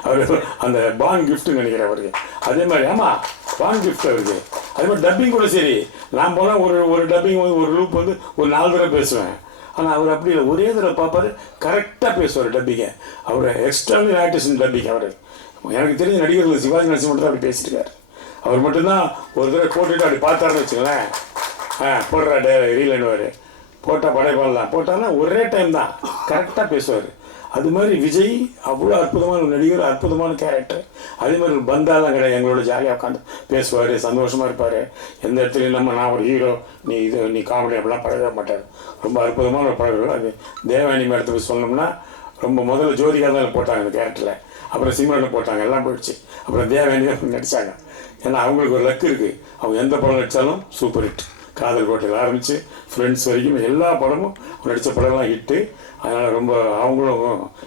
அவர் அந்த பான் கிஃப்ட்டுன்னு நினைக்கிறேன் அவருக்கு. அதே மாதிரி ஆமாம் பான் கிஃப்ட் அவருக்கு. அதே மாதிரி டப்பிங் கூட சரி, நான் போனால் ஒரு டப்பிங் வந்து ஒரு லூப் வந்து ஒரு 4 தடவை பேசுவேன். ஆனால் அவர் அப்படி இல்லை, ஒரே தடவை பார்ப்பாரு, கரெக்டாக பேசுவார் டப்பிங்கை. அவர் எக்ஸ்ட்ரானரி ஆர்டிஸ்ட் டப்பிங். அவர் எனக்கு தெரிஞ்ச நடிகர்கள் சிவாஜி நரசிம்மன் மட்டும் தான் அப்படி பேசியிருக்காரு. அவர் மட்டும்தான் ஒரு தடவை போட்டுட்டு அப்படி பார்த்தாருன்னு வச்சுங்களேன், போடுறா ரீலன்னுவார், போட்டால் படைப்பாளலாம் போட்டான்னா ஒரே டைம் தான் கரெக்டாக பேசுவார். அது மாதிரி விஜய் அவ்வளோ அற்புதமான ஒரு நடிகர், அற்புதமான கேரக்டர். அதே மாதிரி ஒரு பந்தாலாம் கிடையாது, எங்களோட ஜாலியாக உட்காந்து பேசுவார், சந்தோஷமாக இருப்பார். எந்த இடத்துலையும் நான் ஒரு ஹீரோ, நீ காமெடி அப்படிலாம் பழக மாட்டார். ரொம்ப அற்புதமான ஒரு பழகம். அது தேவானி மேடத்தை சொல்லணும்னா ரொம்ப முதல்ல ஜோதிகா தான் போட்டாங்க அந்த கேரக்டரில், அப்புறம் சிம்ரனில் போட்டாங்க, எல்லாம் போயிடுச்சு. அப்புறம் தேவானி தான் நடித்தாங்க. ஏன்னா அவங்களுக்கு ஒரு லக்கு இருக்குது, அவங்க எந்த படம் நடித்தாலும் சூப்பர் ஹிட். காதல் கோட்டையில் ஆரம்பித்து ஃப்ரெண்ட்ஸ் வரைக்கும் எல்லா படமும் நடித்த படம்லாம் ஹிட்டு. அதனால் ரொம்ப அவங்களும்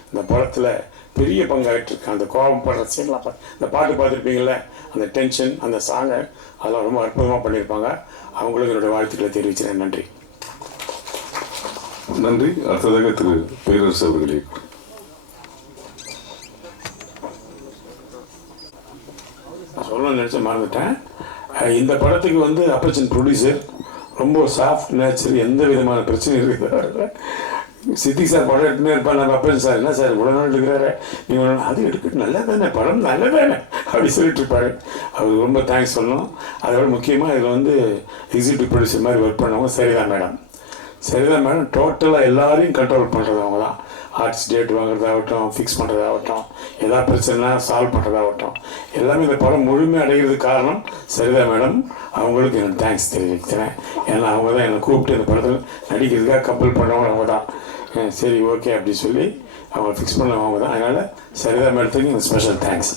இந்த படத்தில் பெரிய பங்காயிட்டிருக்கு. அந்த கோபம் படுற சீன்லாம் இந்த பாட்டு பார்த்துருப்பீங்கள, அந்த டென்ஷன், அந்த சாங்கை அதெல்லாம் ரொம்ப அற்புதமாக பண்ணியிருப்பாங்க. அவங்களுக்கு என்னுடைய வாழ்த்துக்களை தெரிவிக்கிறேன். நன்றி. நன்றி. அடுத்ததாக திரு பேரரசு அவர்களே. சொல்ல நினச்ச மறந்துட்டேன். இந்த படத்துக்கு வந்து அப்பச்சன் ப்ரொடியூசர் ரொம்ப சாஃப்ட் நேச்சர், எந்த விதமான பிரச்சனையும் இருக்குது. சித்திக் சார் படம் எடுத்துனே இருப்பார், நம்ம அப்பச்சன் சார் என்ன சார் இவ்வளோ நாள் எடுக்கிறாரு, நீங்கள் அது எடுக்கட்டு நல்லா தானே, படம் நல்லா தானே அப்படி சொல்லிட்டு இருப்பாரு. அவருக்கு ரொம்ப தேங்க்ஸ் சொல்லணும். அதோட முக்கியமாக இதில் வந்து எக்ஸிக்யூட்டிவ் ப்ரொடியூசர் மாதிரி ஒர்க் பண்ணவங்க சரிதா மேடம். சரிதா மேடம் டோட்டலாக எல்லாரையும் கண்ட்ரோல் பண்ணுறது அவங்க தான். ஆர்ட்ஸ் டேட் வாங்குறதாகட்டும், ஃபிக்ஸ் பண்ணுறதாகட்டும், எதாவது பிரச்சனைனா சால்வ் பண்ணுறதாகட்டும், எல்லாமே இந்த படம் முழுமை அடைகிறதுக்கு காரணம் சரிதா மேடம். அவங்களுக்கு எனக்கு தேங்க்ஸ் தெரிவிக்கிறேன். ஏன்னா அவங்க தான் என்னை கூப்பிட்டு இந்த படத்தில் நடிக்கிறதுக்காக கம்பல் பண்ணவங்க அவங்க தான். சரி ஓகே அப்படி சொல்லி அவங்க ஃபிக்ஸ் பண்ணவங்க அவங்க தான். அதனால் சரிதா மேடத்துக்கு எனக்கு ஸ்பெஷல் தேங்க்ஸ்.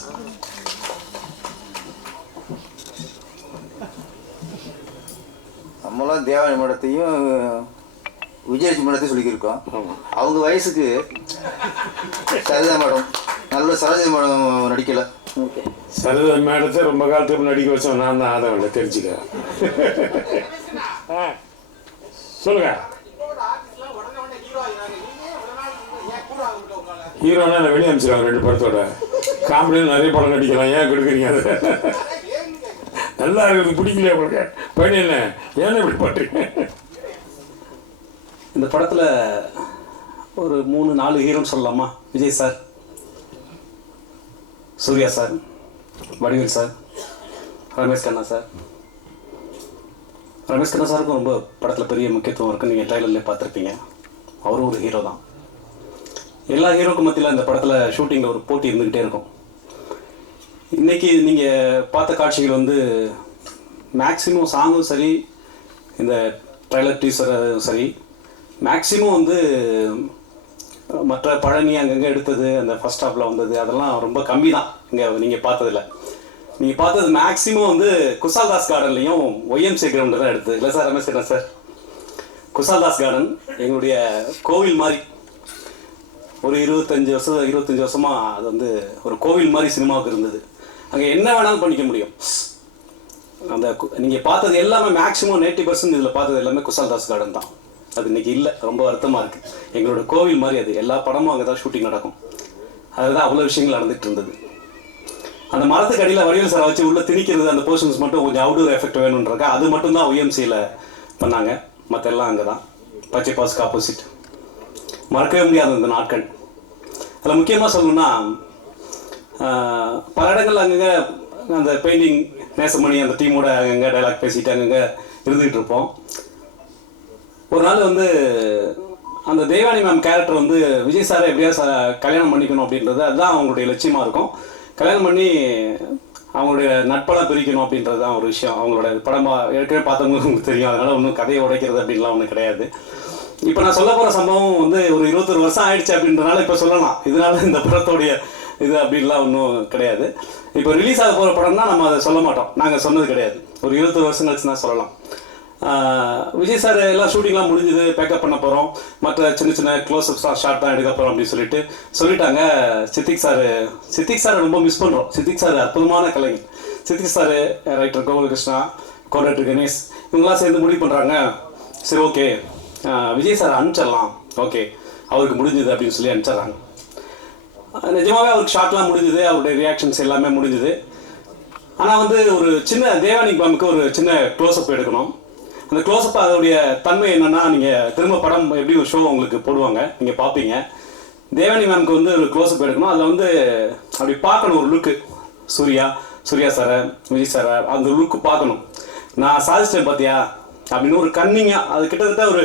நம்மளாம் தேவானி மேடத்தையும் விஜயலட்சுமி மேடத்தையும் சொல்லிக்கிருக்கோம். அவங்க வயசுக்கு சரிதா மேடம் நல்ல சரோஜா மேடம் நடிக்கலை. சரிதா மேடத்தை ரொம்ப காலத்துக்கு நடிக்க வச்சோம் நான் தான். அதை இல்லை தெரிஞ்சுக்க சொல்லுங்க. ஹீரோனா நான் வெளியே அனுப்பிச்சிருவாங்க 2 படத்தோட. காமெடியில் நிறைய படம் நடிக்கலாம், ஏன் கெடுக்குறீங்க? அது நல்லா இருக்குது, பிடிக்கலையா உங்களுக்கு பையன், என்ன ஏன்னா இப்படி பண்ணுறீங்க? இந்த படத்தில் ஒரு 3-4 ஹீரோன்னு சொல்லலாமா? Vijay sir, Suriya sir, Vadivel sir, Ramesh Kanna sir. Ramesh Kanna சாருக்கும் ரொம்ப படத்தில் பெரிய முக்கியத்துவம் இருக்குது. நீங்கள் ட்ரைலர்லேயே பார்த்துருப்பீங்க. அவரும் ஒரு ஹீரோ தான். எல்லா ஹீரோக்கும் மத்தியில் இந்த படத்தில் ஷூட்டிங்கில் ஒரு போட்டி இருந்துக்கிட்டே இருக்கும். இன்றைக்கி நீங்கள் பார்த்த காட்சிகள் வந்து மேக்ஸிமம் சாங்கும் சரி, இந்த ட்ரைலர் டீசரும் சரி, மேக்ஸிமம் வந்து மற்ற பழனி அங்கங்கே எடுத்தது, அந்த ஃபர்ஸ்ட் ஹாஃபில் வந்தது, அதெல்லாம் ரொம்ப கம்மி தான். இங்கே நீங்கள் பார்த்ததில்ல. நீங்கள் பார்த்தது மேக்ஸிமம் வந்து குசால்தாஸ் கார்டன்லேயும் ஒய்எம்சி கிரவுண்டில் தான் எடுத்தது இல்லை சார்? ரமேஷ் என்ன சார்? குசால்தாஸ் கார்டன் எங்களுடைய கோவில் மாதிரி ஒரு 25 வருஷமாக அது வந்து ஒரு கோவில் மாதிரி சினிமாவுக்கு இருந்தது. அங்கே என்ன வேணாலும் பண்ணிக்க முடியும். அந்த நீங்கள் பார்த்தது எல்லாமே மேக்ஸிமம் 90% இதில் பார்த்தது எல்லாமே குசால்தாஸ் கார்டன் தான். அது இன்றைக்கி இல்லை, ரொம்ப வருத்தமாக இருக்குது. எங்களோட கோவில் மாதிரி அது, எல்லா படமும் அங்கே தான் ஷூட்டிங் நடக்கும். அதுதான் அவ்வளோ விஷயங்கள் நடந்துகிட்டு இருந்தது. அந்த மரத்துக்கு அடியில் வடிவேல் சாரை வச்சு உள்ளே திணிக்கிறது, அந்த போர்ஷன்ஸ் மட்டும் கொஞ்சம் அவுட்டோர் எஃபெக்ட் வேணுன்றக்கா அது மட்டும்தான் ஒய்எம்சியில் பண்ணாங்க. மற்ற எல்லாம் அங்கே தான், பச்சை பாஸ்க்கு ஆப்போசிட். மறக்கவே முடியாது இந்த நாட்கள். அதில் முக்கியமாக சொல்லணும்னா பல இடங்கள் அங்கங்கே அந்த பெயிண்டிங் நேசமணி அந்த டீமோட அங்கங்கே டைலாக் பேசிட்டு அங்கங்கே இருந்துகிட்டு இருப்போம். ஒரு நாள் வந்து அந்த தேவானி மேம் கேரக்டர் வந்து விஜய் சாரை எப்படியாவது கல்யாணம் பண்ணிக்கணும் அப்படின்றது அதுதான் அவங்களுடைய லட்சியமாக இருக்கும். கல்யாணம் பண்ணி அவங்களுடைய நட்பெல்லாம் பிரிக்கணும் அப்படின்றது தான் ஒரு விஷயம். அவங்களோட படமாக ஏற்கனவே பார்த்தவங்களுக்கு தெரியும். அதனால் ஒன்றும் கதையை உடைக்கிறது அப்படின்லாம் ஒன்றும் கிடையாது. இப்போ நான் சொல்ல போகிற சம்பவம் வந்து ஒரு 21 வருஷம் ஆயிடுச்சு அப்படின்றனால இப்போ சொல்லலாம். இதனால இந்த படத்தோடைய இது அப்படின்லாம் ஒன்றும் கிடையாது. இப்போ ரிலீஸ் ஆக போகிற படம்னா நம்ம அதை சொல்ல மாட்டோம், நாங்கள் சொன்னது கிடையாது. ஒரு 21 வருஷம் கழிச்சு தான் சொல்லலாம். விஜய் சார் எல்லாம் ஷூட்டிங்லாம் முடிஞ்சது, பேக்கப் பண்ண போகிறோம், மற்ற சின்ன சின்ன க்ளோஸ்அப்ஸ் ஷார்ட் தான் எடுக்க போகிறோம் அப்படின்னு சொல்லிட்டாங்க. சித்திக் சார் ரொம்ப மிஸ் பண்ணுறோம். சித்திக் சார் அற்புதமான கலைஞர். Siddique sir, writer Gokulakrishna, coordinator Ganesh, இவங்களாம் சேர்ந்து முடிவு பண்ணுறாங்க. சரி ஓகே, விஜய் சார் அனுப்பிச்சிடலாம், ஓகே அவருக்கு முடிஞ்சுது அப்படின்னு சொல்லி அனுப்பிச்சிட்றாங்க. நிஜமாகவே அவருக்கு ஷார்ட்லாம் முடிஞ்சுது, அவருடைய ரியாக்ஷன்ஸ் எல்லாமே முடிஞ்சுது. ஆனால் வந்து ஒரு சின்ன தேவானி மேமுக்கு ஒரு சின்ன க்ளோஸ்அப் எடுக்கணும். அந்த க்ளோஸ்அப் அதோடைய தன்மை என்னென்னா, நீங்கள் திரும்ப படம் எப்படி ஒரு ஷோ உங்களுக்கு போடுவாங்க, நீங்கள் பார்ப்பீங்க. தேவானி மேமுக்கு வந்து ஒரு க்ளோஸ்அப் எடுக்கணும். அதில் வந்து அப்படி பார்க்கணும் ஒரு லுக்கு, சூர்யா சாரை, விஜய் சாரை, அந்த லுக்கு பார்க்கணும். நான் சாதிச்சிட்டேன் பார்த்தியா அப்படின்னு ஒரு கன்னிங்காக, அது கிட்டத்தட்ட ஒரு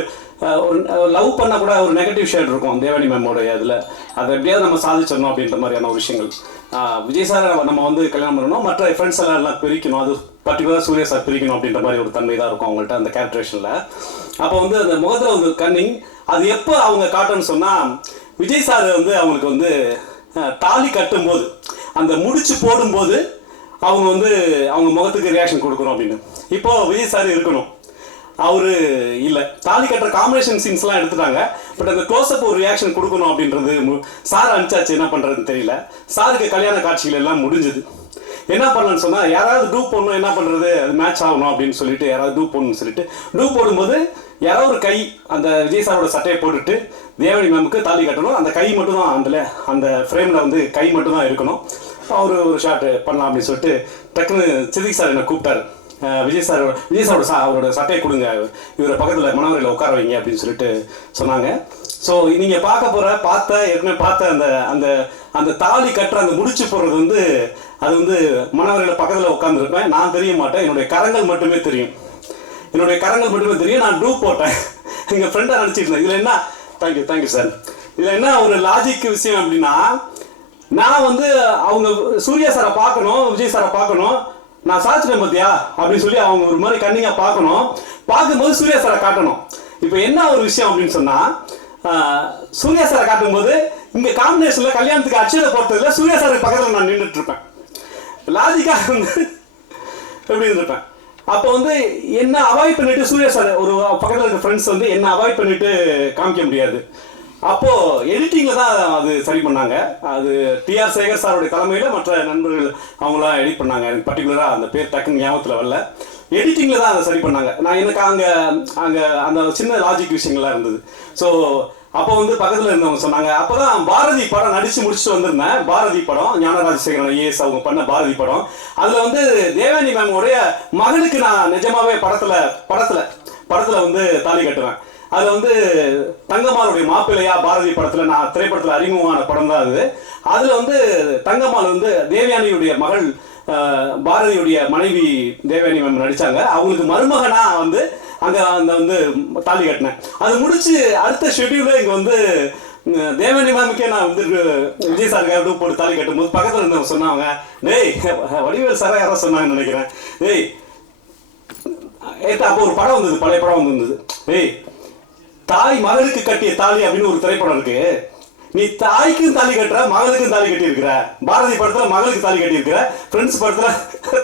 லவ் பண்ணால் கூட ஒரு நெகட்டிவ் ஷேட் இருக்கும் தேவானி மேமோடைய அதில். அதை எப்படியாவது நம்ம சாதிச்சிடணும் அப்படின்ற மாதிரியான ஒரு விஷயங்கள். விஜய் சார் நம்ம வந்து கல்யாணம் பண்ணணும், மற்ற ஃப்ரெண்ட்ஸ் எல்லாம் பிரிக்கணும், அது பர்டிகுலராக சூர்யா சார் பிரிக்கணும் அப்படின்ற மாதிரி ஒரு தன்மை தான் இருக்கும் அவங்கள்ட்ட அந்த கேரக்டரேஷனில். அப்போ வந்து அந்த முகத்தில் ஒரு கன்னிங், அது எப்போ அவங்க காட்டணும்னு சொன்னால், விஜய் சார் வந்து அவங்களுக்கு வந்து தாலி கட்டும்போது, அந்த முடிச்சு போடும்போது அவங்க வந்து அவங்க முகத்துக்கு ரியாக்ஷன் கொடுக்கணும் அப்படின்னு. இப்போது விஜய் சார் இருக்கணும், அவரு இல்லை. தாலி கட்டுற காம்பினேஷன் சீன்ஸ்லாம் எடுத்துட்டாங்க, பட் அந்த க்ளோஸ்அப் ஒரு ரியாக்ஷன் கொடுக்கணும் அப்படின்றது சார் அனுப்பிச்சாச்சு, என்ன பண்ணுறதுன்னு தெரியல. சாருக்கு கல்யாண காட்சிகள் எல்லாம் முடிஞ்சுது. என்ன பண்ணலன்னு சொன்னால், யாராவது டூப் போடணும், என்ன பண்ணுறது, அது மேட்ச் ஆகணும் அப்படின்னு சொல்லிட்டு யாராவது டூப் போடணும்னு சொல்லிட்டு டூப் போடும்போது யாராவது ஒரு கை அந்த விஜய் சாரோட சட்டையை போட்டுட்டு தேவானி மேமுக்கு தாலி கட்டணும். அந்த கை மட்டும் தான் அந்த ஃப்ரேமில் வந்து கை மட்டும் தான் இருக்கணும். அவர் ஒரு ஷாட் பண்ணலாம் அப்படின்னு சொல்லிட்டு டக்குன்னு சித்திக் சார் என்னை கூப்பிட்டாரு. விஜய் சாரோட அவரோட சட்டையை கொடுங்க, இவரை பக்கத்தில் மனவரையில் உட்கார வைங்க அப்படின்னு சொல்லிட்டு சொன்னாங்க. ஸோ நீங்கள் ஏற்கனவே பார்த்த அந்த அந்த அந்த தாலி கட்டுற அந்த முடிச்சு போடுறது வந்து, அது வந்து மனவரையில் பக்கத்தில் உட்காந்துருப்பேன். நான் தெரிய மாட்டேன், என்னுடைய கரங்கள் மட்டுமே தெரியும். நான் டூப் போட்டேன், எங்கள் ஃப்ரெண்டாக நினச்சிட்டு இருந்தேன். இதில் என்ன, தேங்க்யூ சார், இதில் என்ன ஒரு லாஜிக் விஷயம் அப்படின்னா, நான் வந்து அவங்க சூர்யா சாரை பார்க்கணும், விஜய் சாரை பார்க்கணும், நான் சாதிச்சிட்டேன் பார்த்தியா அப்படின்னு சொல்லி அவங்க ஒரு மாதிரி கண்ணிங்காக பார்க்கணும். பார்க்கும்போது சூர்யா சாரை காட்டணும். இப்போ என்ன ஒரு விஷயம் அப்படின்னு சொன்னால், சூர்யா சாரை காட்டும்போது இங்கே காம்பினேஷனில் கல்யாணத்துக்கு அச்சதை போட்டதில் சூர்யா சாருக்கு பக்கத்தில் நான் நின்றுட்டு இருப்பேன். லாஜிக்காக வந்து எப்படி இருந்திருப்பேன். அப்போ வந்து என்ன அவாய்ட் பண்ணிட்டு சூர்யா சார் ஒரு பக்கத்தில் இருக்க ஃப்ரெண்ட்ஸ் வந்து என்ன அவாய்ட் பண்ணிட்டு காமிக்க முடியாது. அப்போது எடிட்டிங்கில் தான் அது சரி பண்ணாங்க. அது டிஆர் சேகர் சாருடைய தலைமையில் மற்ற நண்பர்கள் அவங்களாம் எடிட் பண்ணாங்க. எனக்கு பர்டிகுலராக அந்த பேர் டக்குன்னு ஞாபகத்தில் வரல. எடிட்டிங்கில் தான் அதை சரி பண்ணாங்க. எனக்கு அங்கே அந்த சின்ன லாஜிக் விஷயங்கள்லாம் இருந்தது. ஸோ அப்போ வந்து பக்கத்தில் இருந்தவங்க சொன்னாங்க, அப்போ தான் பாரதி படம் நடித்து முடிச்சுட்டு வந்திருந்தேன். பாரதி படம், ஞானராஜசேகரன் ஐஏஎஸ் அவங்க பண்ண பாரதி படம். அதில் வந்து தேவானி மேமோடைய மகனுக்கு நான் நிஜமாவே படத்தில் வந்து தாலி கட்டுவேன். அதில் வந்து தங்கம்மாளுடைய மாப்பிள்ளையா பாரதி படத்தில் நான் திரைப்படத்தில் அறிமுகமான படம் தான் அது. அதில் வந்து தங்கம்மாள் வந்து தேவயானியுடைய மகள், பாரதியுடைய மனைவி தேவயானி மேம் நடித்தாங்க. அவங்களுக்கு மருமகனா வந்து அங்கே வந்து தாலி கட்டினேன். அது முடிச்சு அடுத்த ஷெட்யூலே இங்கே வந்து தேவயானி மேமுக்கே நான் வந்து விஜய் சாருக்காக டூப் போட்டு தாலி கட்டும்போது பக்கத்தில் இருந்தவங்க சொன்னாங்க, டேய் வடிவேல் சாரா யாரோ சொன்னாங்கன்னு நினைக்கிறேன், டேய் அப்போ ஒரு படம் வந்தது, பழைய படம் வந்திருந்தது, டேய் தாய் மகளுக்கு கட்டிய தாலி அப்படின்னு ஒரு திரைப்படம் இருக்கு, நீ தாய்க்கும் தாலி கட்டுற, மகளுக்கும் தாலி கட்டி இருக்கிற. பாரதி படத்துல மகளுக்கு தாலி கட்டி இருக்கிற, ஃப்ரெண்ட்ஸ் படத்துல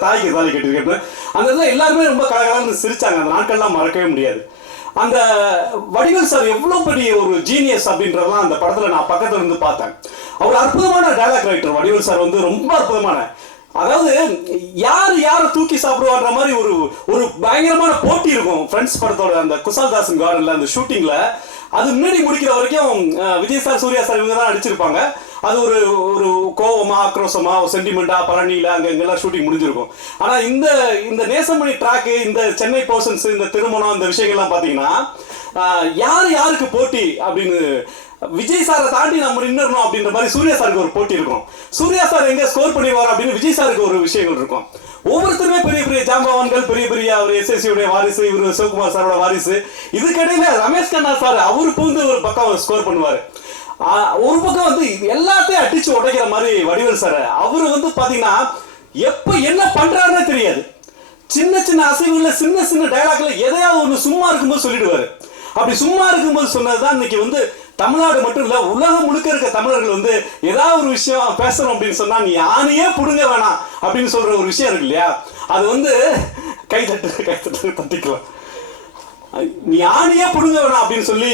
தாய்க்கு தாலி கட்டி இருக்கிற. அந்த இடத்துல எல்லாருமே ரொம்ப கலகலன்னு சிரிச்சாங்க. அந்த நாட்கள்லாம் மறக்கவே முடியாது. அந்த வடிவேல் சார் எவ்வளோ பெரிய ஒரு ஜீனியஸ் அப்படின்றதெல்லாம் அந்த படத்துல நான் பக்கத்துல இருந்து பார்த்தேன். அவர் அற்புதமான டயலாக் ரைட்டர் வடிவேல் சார் வந்து, ரொம்ப அற்புதமான. அதாவது யாரை தூக்கி சாப்பிடுவான்ற மாதிரி ஒரு பயங்கரமான போட்டி இருக்கும். ஃப்ரெண்ட்ஸ் படத்தோட அந்த குசால்தாசன் கார்டன்ல அந்த ஷூட்டிங்ல அது முன்னாடி முடிக்கிற வரைக்கும் விஜய் சார், சூர்யா சார் இவங்க தான் நடிச்சிருப்பாங்க. அது ஒரு கோவமா, ஆக்ரோஷமா, சென்டிமெண்டா, பழனியில அங்கெல்லாம் ஷூட்டிங் முடிஞ்சிருக்கும். ஆனா இந்த நேசமணி ட்ராக்கு, இந்த சென்னை போர்ஷன்ஸ், இந்த திருமணம், இந்த விஷயங்கள்லாம் பாத்தீங்கன்னா யாருக்கு போட்டி அப்படின்னு, விஜய் சாரை தாண்டி நம்ம நின்னுறணும் அப்படின்ற மாதிரி சூர்யா சாருக்கு ஒரு போட்டி இருக்கும். சூர்யா சார் எங்க ஸ்கோர் பண்ணிடுவார் அப்படின்னு விஜய் சாருக்கு ஒரு விஷயங்கள் இருக்கும். ஒவ்வொருத்தருமே பெரிய பெரிய ஜாம்பவான்கள், பெரிய அவர் எஸ்எஸ்சியுடைய வாரிசு, இவர் சிவகுமார் சாரோட வாரிசு. இதுக்கிடையில ரமேஷ் கண்ணா சார் அவரு வந்து ஒரு பக்கம் ஸ்கோர் பண்ணுவார். ஒரு பக்கம் வந்து எல்லாத்தையும் அடிச்சு உடைக்கிற மாதிரி வடிவேல் சார், அவரு வந்து பாத்தீங்கன்னா எப்ப என்ன பண்றாருன்னே தெரியாது. சின்ன சின்ன அசைவுல, சின்ன டயலாக்ல எதையாவது ஒன்று சும்மா இருக்கும்போது சொல்லிடுவாரு. அப்படி சும்மா இருக்கும்போது சொன்னதுதான் இன்னைக்கு வந்து தமிழ்நாடு மட்டும் இல்ல, உலகம் முழுக்க இருக்க தமிழர்கள் வந்து ஏதாவது ஒரு விஷயம் பேசணும் அப்படின்னு சொன்னா, நீ ஆணையே புடுங்க வேணாம் அப்படின்னு சொல்ற ஒரு விஷயம் இருக்கு இல்லையா, அது வந்து கை தட்டு தட்டிக்கலாம். நீ ஆணையே புடுங்க வேணாம் அப்படின்னு சொல்லி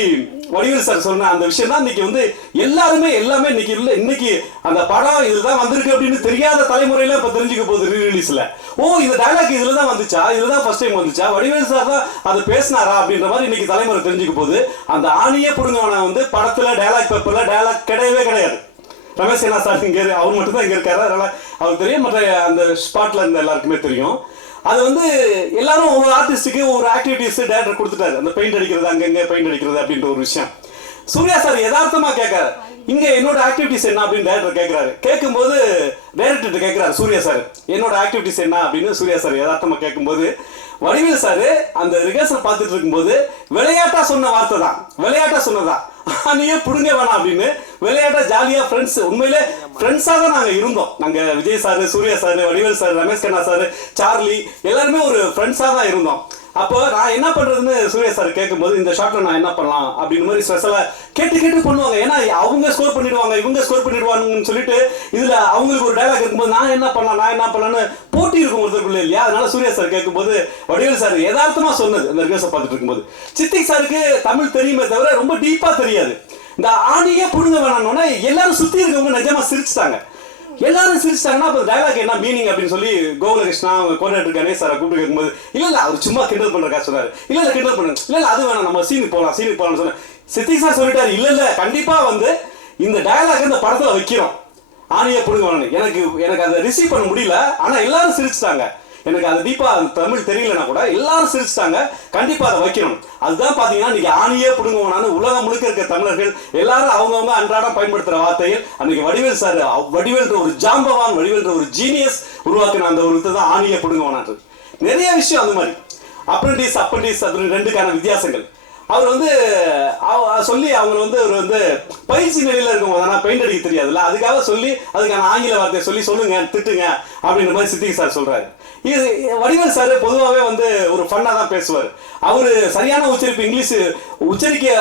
வடிவேல் சார் சொன்ன அந்த விஷயம் தான் இன்னைக்கு வந்து எல்லாருமே இன்னைக்கு இல்லை, இன்னைக்கு அந்த படம் இதுதான் வந்திருக்கு அப்படின்னு தெரியாத தலைமுறையில இப்ப தெரிஞ்சுக்க போகுது ரீரிலீஸ்ல. ஓ, இந்த டயலாக் இதுல தான் வந்துச்சா, இதுதான் ஃபர்ஸ்ட் டைம் வந்துச்சா, வடிவேல் சார் தான் அதை பேசினாரா அப்படின்ற மாதிரி இன்னைக்கு தலைமுறை தெரிஞ்சுக்க போகுது. அந்த ஆணியே புடுங்கவன வந்து படத்துல டயலாக் பேப்பர்ல டயலாக் கிடையவே கிடையாது. ரமேஷ் என்ன சார் இங்க அவர் மட்டும் தான் இங்க இருக்காரு, அதனால அவருக்கு தெரியும், மற்ற அந்த ஸ்பாட்ல இருந்த எல்லாருக்குமே தெரியும். அது வந்து எல்லாரும் ஒவ்வொரு ஆர்டிஸ்டுக்கு ஒவ்வொரு ஆக்டிவிட்டிஸ் டேரக்டர் கொடுத்துட்டாரு. அந்த பெயிண்ட் அடிக்கிறது, அங்கங்க பெயிண்ட் அடிக்கிறது அப்படின்ற ஒரு விஷயம் சூர்யா சார் யதார்த்தமா கேட்காரு, இங்க என்னோட ஆக்டிவிட்டிஸ் என்ன அப்படின்னு டேரக்டர் கேட்கிறாரு. கேட்கும்போது டைரக்டர் கேட்கிறாரு சூர்யா சார், என்னோட ஆக்டிவிட்டிஸ் என்ன அப்படின்னு சூர்யா சார் யதார்த்தமா கேட்கும்போது வடிவேல் சார் அந்த ரிஹர்சல் பார்த்துட்டு இருக்கும்போது விளையாட்டா சொன்ன வார்த்தை தான், விளையாட்டா சொன்னதான், நீயே புடுங்க வேணாம் அப்படின்னு விளையாட்டா ஜாலியா ஃப்ரெண்ட்ஸ், உண்மையிலே ஃப்ரெண்ட்ஸாக தான் நாங்கள் இருந்தோம். நாங்கள் Vijay sir, Suriya sir, Vadivel sir, Ramesh Kanna sir, Charlie எல்லாருமே ஒரு ஃப்ரெண்ட்ஸாக தான் இருந்தோம். அப்போ நான் என்ன பண்றதுன்னு சூர்யா சார் கேட்கும்போது இந்த ஷாட்ல நான் என்ன பண்ணலாம் அப்படின்னு மாதிரி ஸ்பெஷலாக கேட்டு பண்ணுவாங்க. ஏன்னா அவங்க ஸ்கோர் பண்ணிடுவாங்க, இவங்க ஸ்கோர் பண்ணிடுவாங்கன்னு சொல்லிட்டு இதுல அவங்களுக்கு ஒரு டைலாக் இருக்கும்போது நான் என்ன பண்ணலாம்னு போட்டி இருக்கும் ஒருத்தருக்குள்ள இல்லையா. அதனால சூர்யா சார் கேட்கும்போது வடிவேல் சார் யதார்த்தமா சொன்னது இந்த ரிஹர்சல் பார்த்துட்டு இருக்கும்போது. சித்திக் சாருக்கு தமிழ் தெரியுமே தவிர ரொம்ப டீப்பா தெரியாது. இந்த ஆணியே புடுங்க வேணாம்னோன்னா எல்லாரும் சுத்தி இருக்கவங்க நிஜமா சிரிச்சுட்டாங்க. எல்லாரும் சிரிச்சிட்டாங்கன்னா அப்போ டயலாக் என்ன மீனிங் அப்படின்னு சொல்லி கோகுலகிருஷ்ணா அவங்க கோஆர்டினேட்டர் கணேஷ் சாரை கூப்பிட்டு கேட்கும்போது இல்லை அவர் சும்மா கிண்டல் பண்ணுறக்கா சொன்னார். இல்லை கிண்டல் பண்ணுங்க, இல்லை அது வேணாம், நம்ம சீனுக்கு போகலாம்னு சொன்னேன். சித்திக் சார் சொல்லிட்டாரு, இல்லை கண்டிப்பாக வந்து இந்த டயலாக் இந்த படத்தில் வைக்கிறோம், ஆணியை புடுங்க வேணும். எனக்கு அதை ரிசீவ் பண்ண முடியல, ஆனால் எல்லாரும் சிரிச்சிட்டாங்க. எனக்கு அது டீப்பா தமிழ் தெரியலனா கூட எல்லாரும் சிரிச்சிட்டாங்க, கண்டிப்பா அதை வைக்கணும். அதுதான் பாத்தீங்கன்னா இன்னைக்கு ஆணியே புடுங்குவானு உலகம் முழுக்க இருக்க தமிழர்கள் எல்லாரும் அவங்கவுங்க அன்றாடம் பயன்படுத்துற வார்த்தைகள் அன்னைக்கு வடிவேல் சார், வடிவேல்ன்ற ஒரு ஜாம்பவான், வடிவேல்ன்ற ஒரு ஜீனியஸ் உருவாக்கின அந்த ஒரு தான் ஆணியே புடுங்குவானான்றது. நிறைய விஷயம் அந்த மாதிரி அப்ரெண்டிஸ் அப்படின்னு ரெண்டுக்கான வித்தியாசங்கள் அவர் வந்து சொல்லி அவங்க வந்து ஒரு வந்து பயிற்சி நிலையில இருக்கவங்க தானே, பெயிண்ட் அடிக்க தெரியாதுல்ல, அதுக்காக சொல்லி அதுக்கான ஆங்கில வார்த்தையை சொல்லி சொல்லுங்க திட்டுங்க அப்படின்ற மாதிரி சித்திக் சார் சொல்றாரு. இது வடிவேல் சார் பொதுவாகவே வந்து ஒரு ஃபன்னாக தான் பேசுவார். அவர் சரியான உச்சரிப்பு இங்கிலீஷ்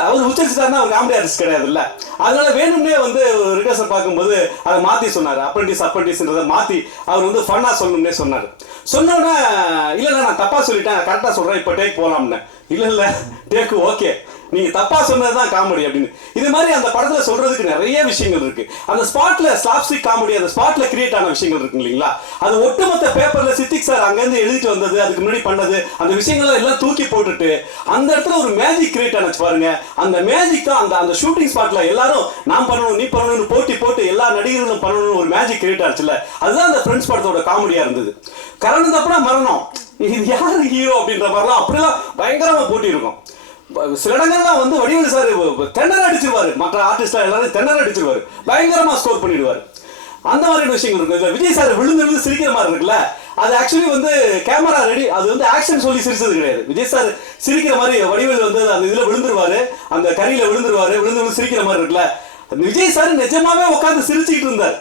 அவர் உச்சரிச்சுட்டாருன்னா அவர் காமெடி ஆர்டிஸ்ட் கிடையாது இல்லை. அதனால வேணும்னே வந்து ரிஹர்சல் பார்க்கும்போது அதை மாற்றி சொன்னார், அப்ரெண்டிஸ்ன்றதை மாற்றி அவர் வந்து ஃபன்னாக சொல்லணும்னே சொன்னார். சொன்னோன்னே இல்லை நான் தப்பாக சொல்லிட்டேன், கரெக்டாக சொல்கிறேன், இப்போ டேக் போகலாம்னு. இல்லை டேக்கு ஓகே, நீங்க தப்பா சொன்னதுதான் காமெடி அப்படின்னு. இது மாதிரி அந்த படத்துல சொல்றதுக்கு நிறைய விஷயங்கள் இருக்கு. அந்த ஸ்பாட்ல ஸ்லாப்ஸ்டிக் காமெடி அந்த ஸ்பாட்ல கிரியேட் ஆன விஷயங்கள் இருக்கு இல்லைங்களா. அது ஒட்டுமொத்த பேப்பர்ல சித்திக் சார் அங்கிருந்து எழுதிட்டு வந்தது, அதுக்கு முன்னாடி பண்ணது, அந்த விஷயங்களை எல்லாம் தூக்கி போட்டுட்டு அந்த இடத்துல ஒரு மேஜிக் கிரியேட் ஆனச்சு பாருங்க. அந்த மேஜிக் தான் அந்த ஷூட்டிங் ஸ்பாட்ல எல்லாரும் நான் பண்ணணும் நீ பண்ணணும்னு போட்டி போட்டு எல்லா நடிகர்களும் பண்ணணும்னு ஒரு மேஜிக் கிரியேட் ஆச்சுல்ல. அதுதான் அந்த ஃப்ரெண்ட்ஸ் படத்தோட காமெடியா இருந்தது. கரணம் தப்புனா மரணம், இது யாரு ஹீரோ அப்படின்ற மாதிரிலாம் அப்படிலாம் பயங்கரமா போட்டி இருக்கும். சில இடங்கள்லாம் வந்து வடிவேல் சார் தென்னரை அடிச்சிருவாரு, மற்ற ஆர்டிஸ்டா எல்லாரும் தென்னரை அடிச்சிருவாரு, பயங்கரமா ஸ்கோர் பண்ணிடுவாரு. அந்த மாதிரியான விஷயங்கள் இருக்கும். இதுல விஜய் சார் விழுந்து சிரிக்கிற மாதிரி இருக்குல்ல, அது ஆக்சுவலி வந்து கேமரா ரெடி, அது வந்து ஆக்ஷன் சொல்லி சிரிச்சது கிடையாது. விஜய் சார் சிரிக்கிற மாதிரி வடிவேல் வந்து அந்த இதுல விழுந்துருவாரு, அந்த கரியில விழுந்து சிரிக்கிற மாதிரி இருக்குல்ல, விஜய் சார் நிஜமாவே உட்காந்து சிரிச்சுக்கிட்டு இருந்தார்,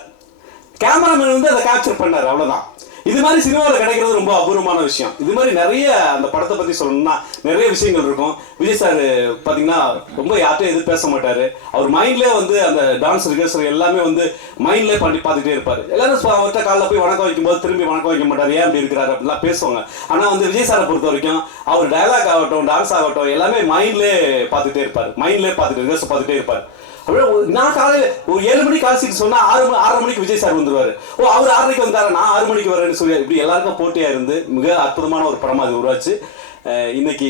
கேமராமேன் வந்து அதை கேப்சர் பண்ணாரு, அவ்வளவுதான். இது மாதிரி சினிமாவில் கிடைக்கிறது ரொம்ப அபூர்வமான விஷயம். இது மாதிரி நிறைய அந்த படத்தை பற்றி சொல்லணும்னா நிறைய விஷயங்கள் இருக்கும். விஜய் சார் பார்த்தீங்கன்னா ரொம்ப யார்ட்டையும் எது பேச மாட்டார். அவர் மைண்ட்லேயே வந்து அந்த டான்ஸ் ரிஹர்சல் எல்லாமே வந்து மைண்ட்லேயே பண்ணி பார்த்துட்டே இருப்பார். எல்லாரும் அவர்கிட்ட காலைல போய் வணக்கம் வைக்கும்போது திரும்பி வணக்கம் வைக்க மாட்டார், ஏன் அப்படி இருக்கிறாரு அப்படிலாம் பேசுவாங்க. ஆனால் வந்து விஜய் சாரை பொறுத்த வரைக்கும் அவர் டயலாக் ஆகட்டும் டான்ஸ் ஆகட்டும் எல்லாமே மைண்ட்லேயே பார்த்துட்டே இருப்பார், மைண்ட்லேயே பார்த்துட்டு ரிஹர்சல் பார்த்துட்டே இருப்பார். நான் காலையில் ஒரு 7 மணிக்கு கால் சீட் சொன்னா 6:30 மணிக்கு விஜய் சார் வந்துருவாரு. அவர் 6:30 வந்தாரு, நான் 6 மணிக்கு வரேன்னு சொல்லி இப்படி எல்லாருக்கும் போட்டியா இருந்து மிக அற்புதமான ஒரு படமா அது உருவாச்சு. இன்னைக்கு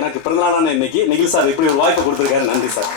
எனக்கு பிறந்த நாளான இன்னைக்கு நிகில் சார் இப்படி ஒரு வாய்ப்பு கொடுத்துருக்காரு. நன்றி சார்.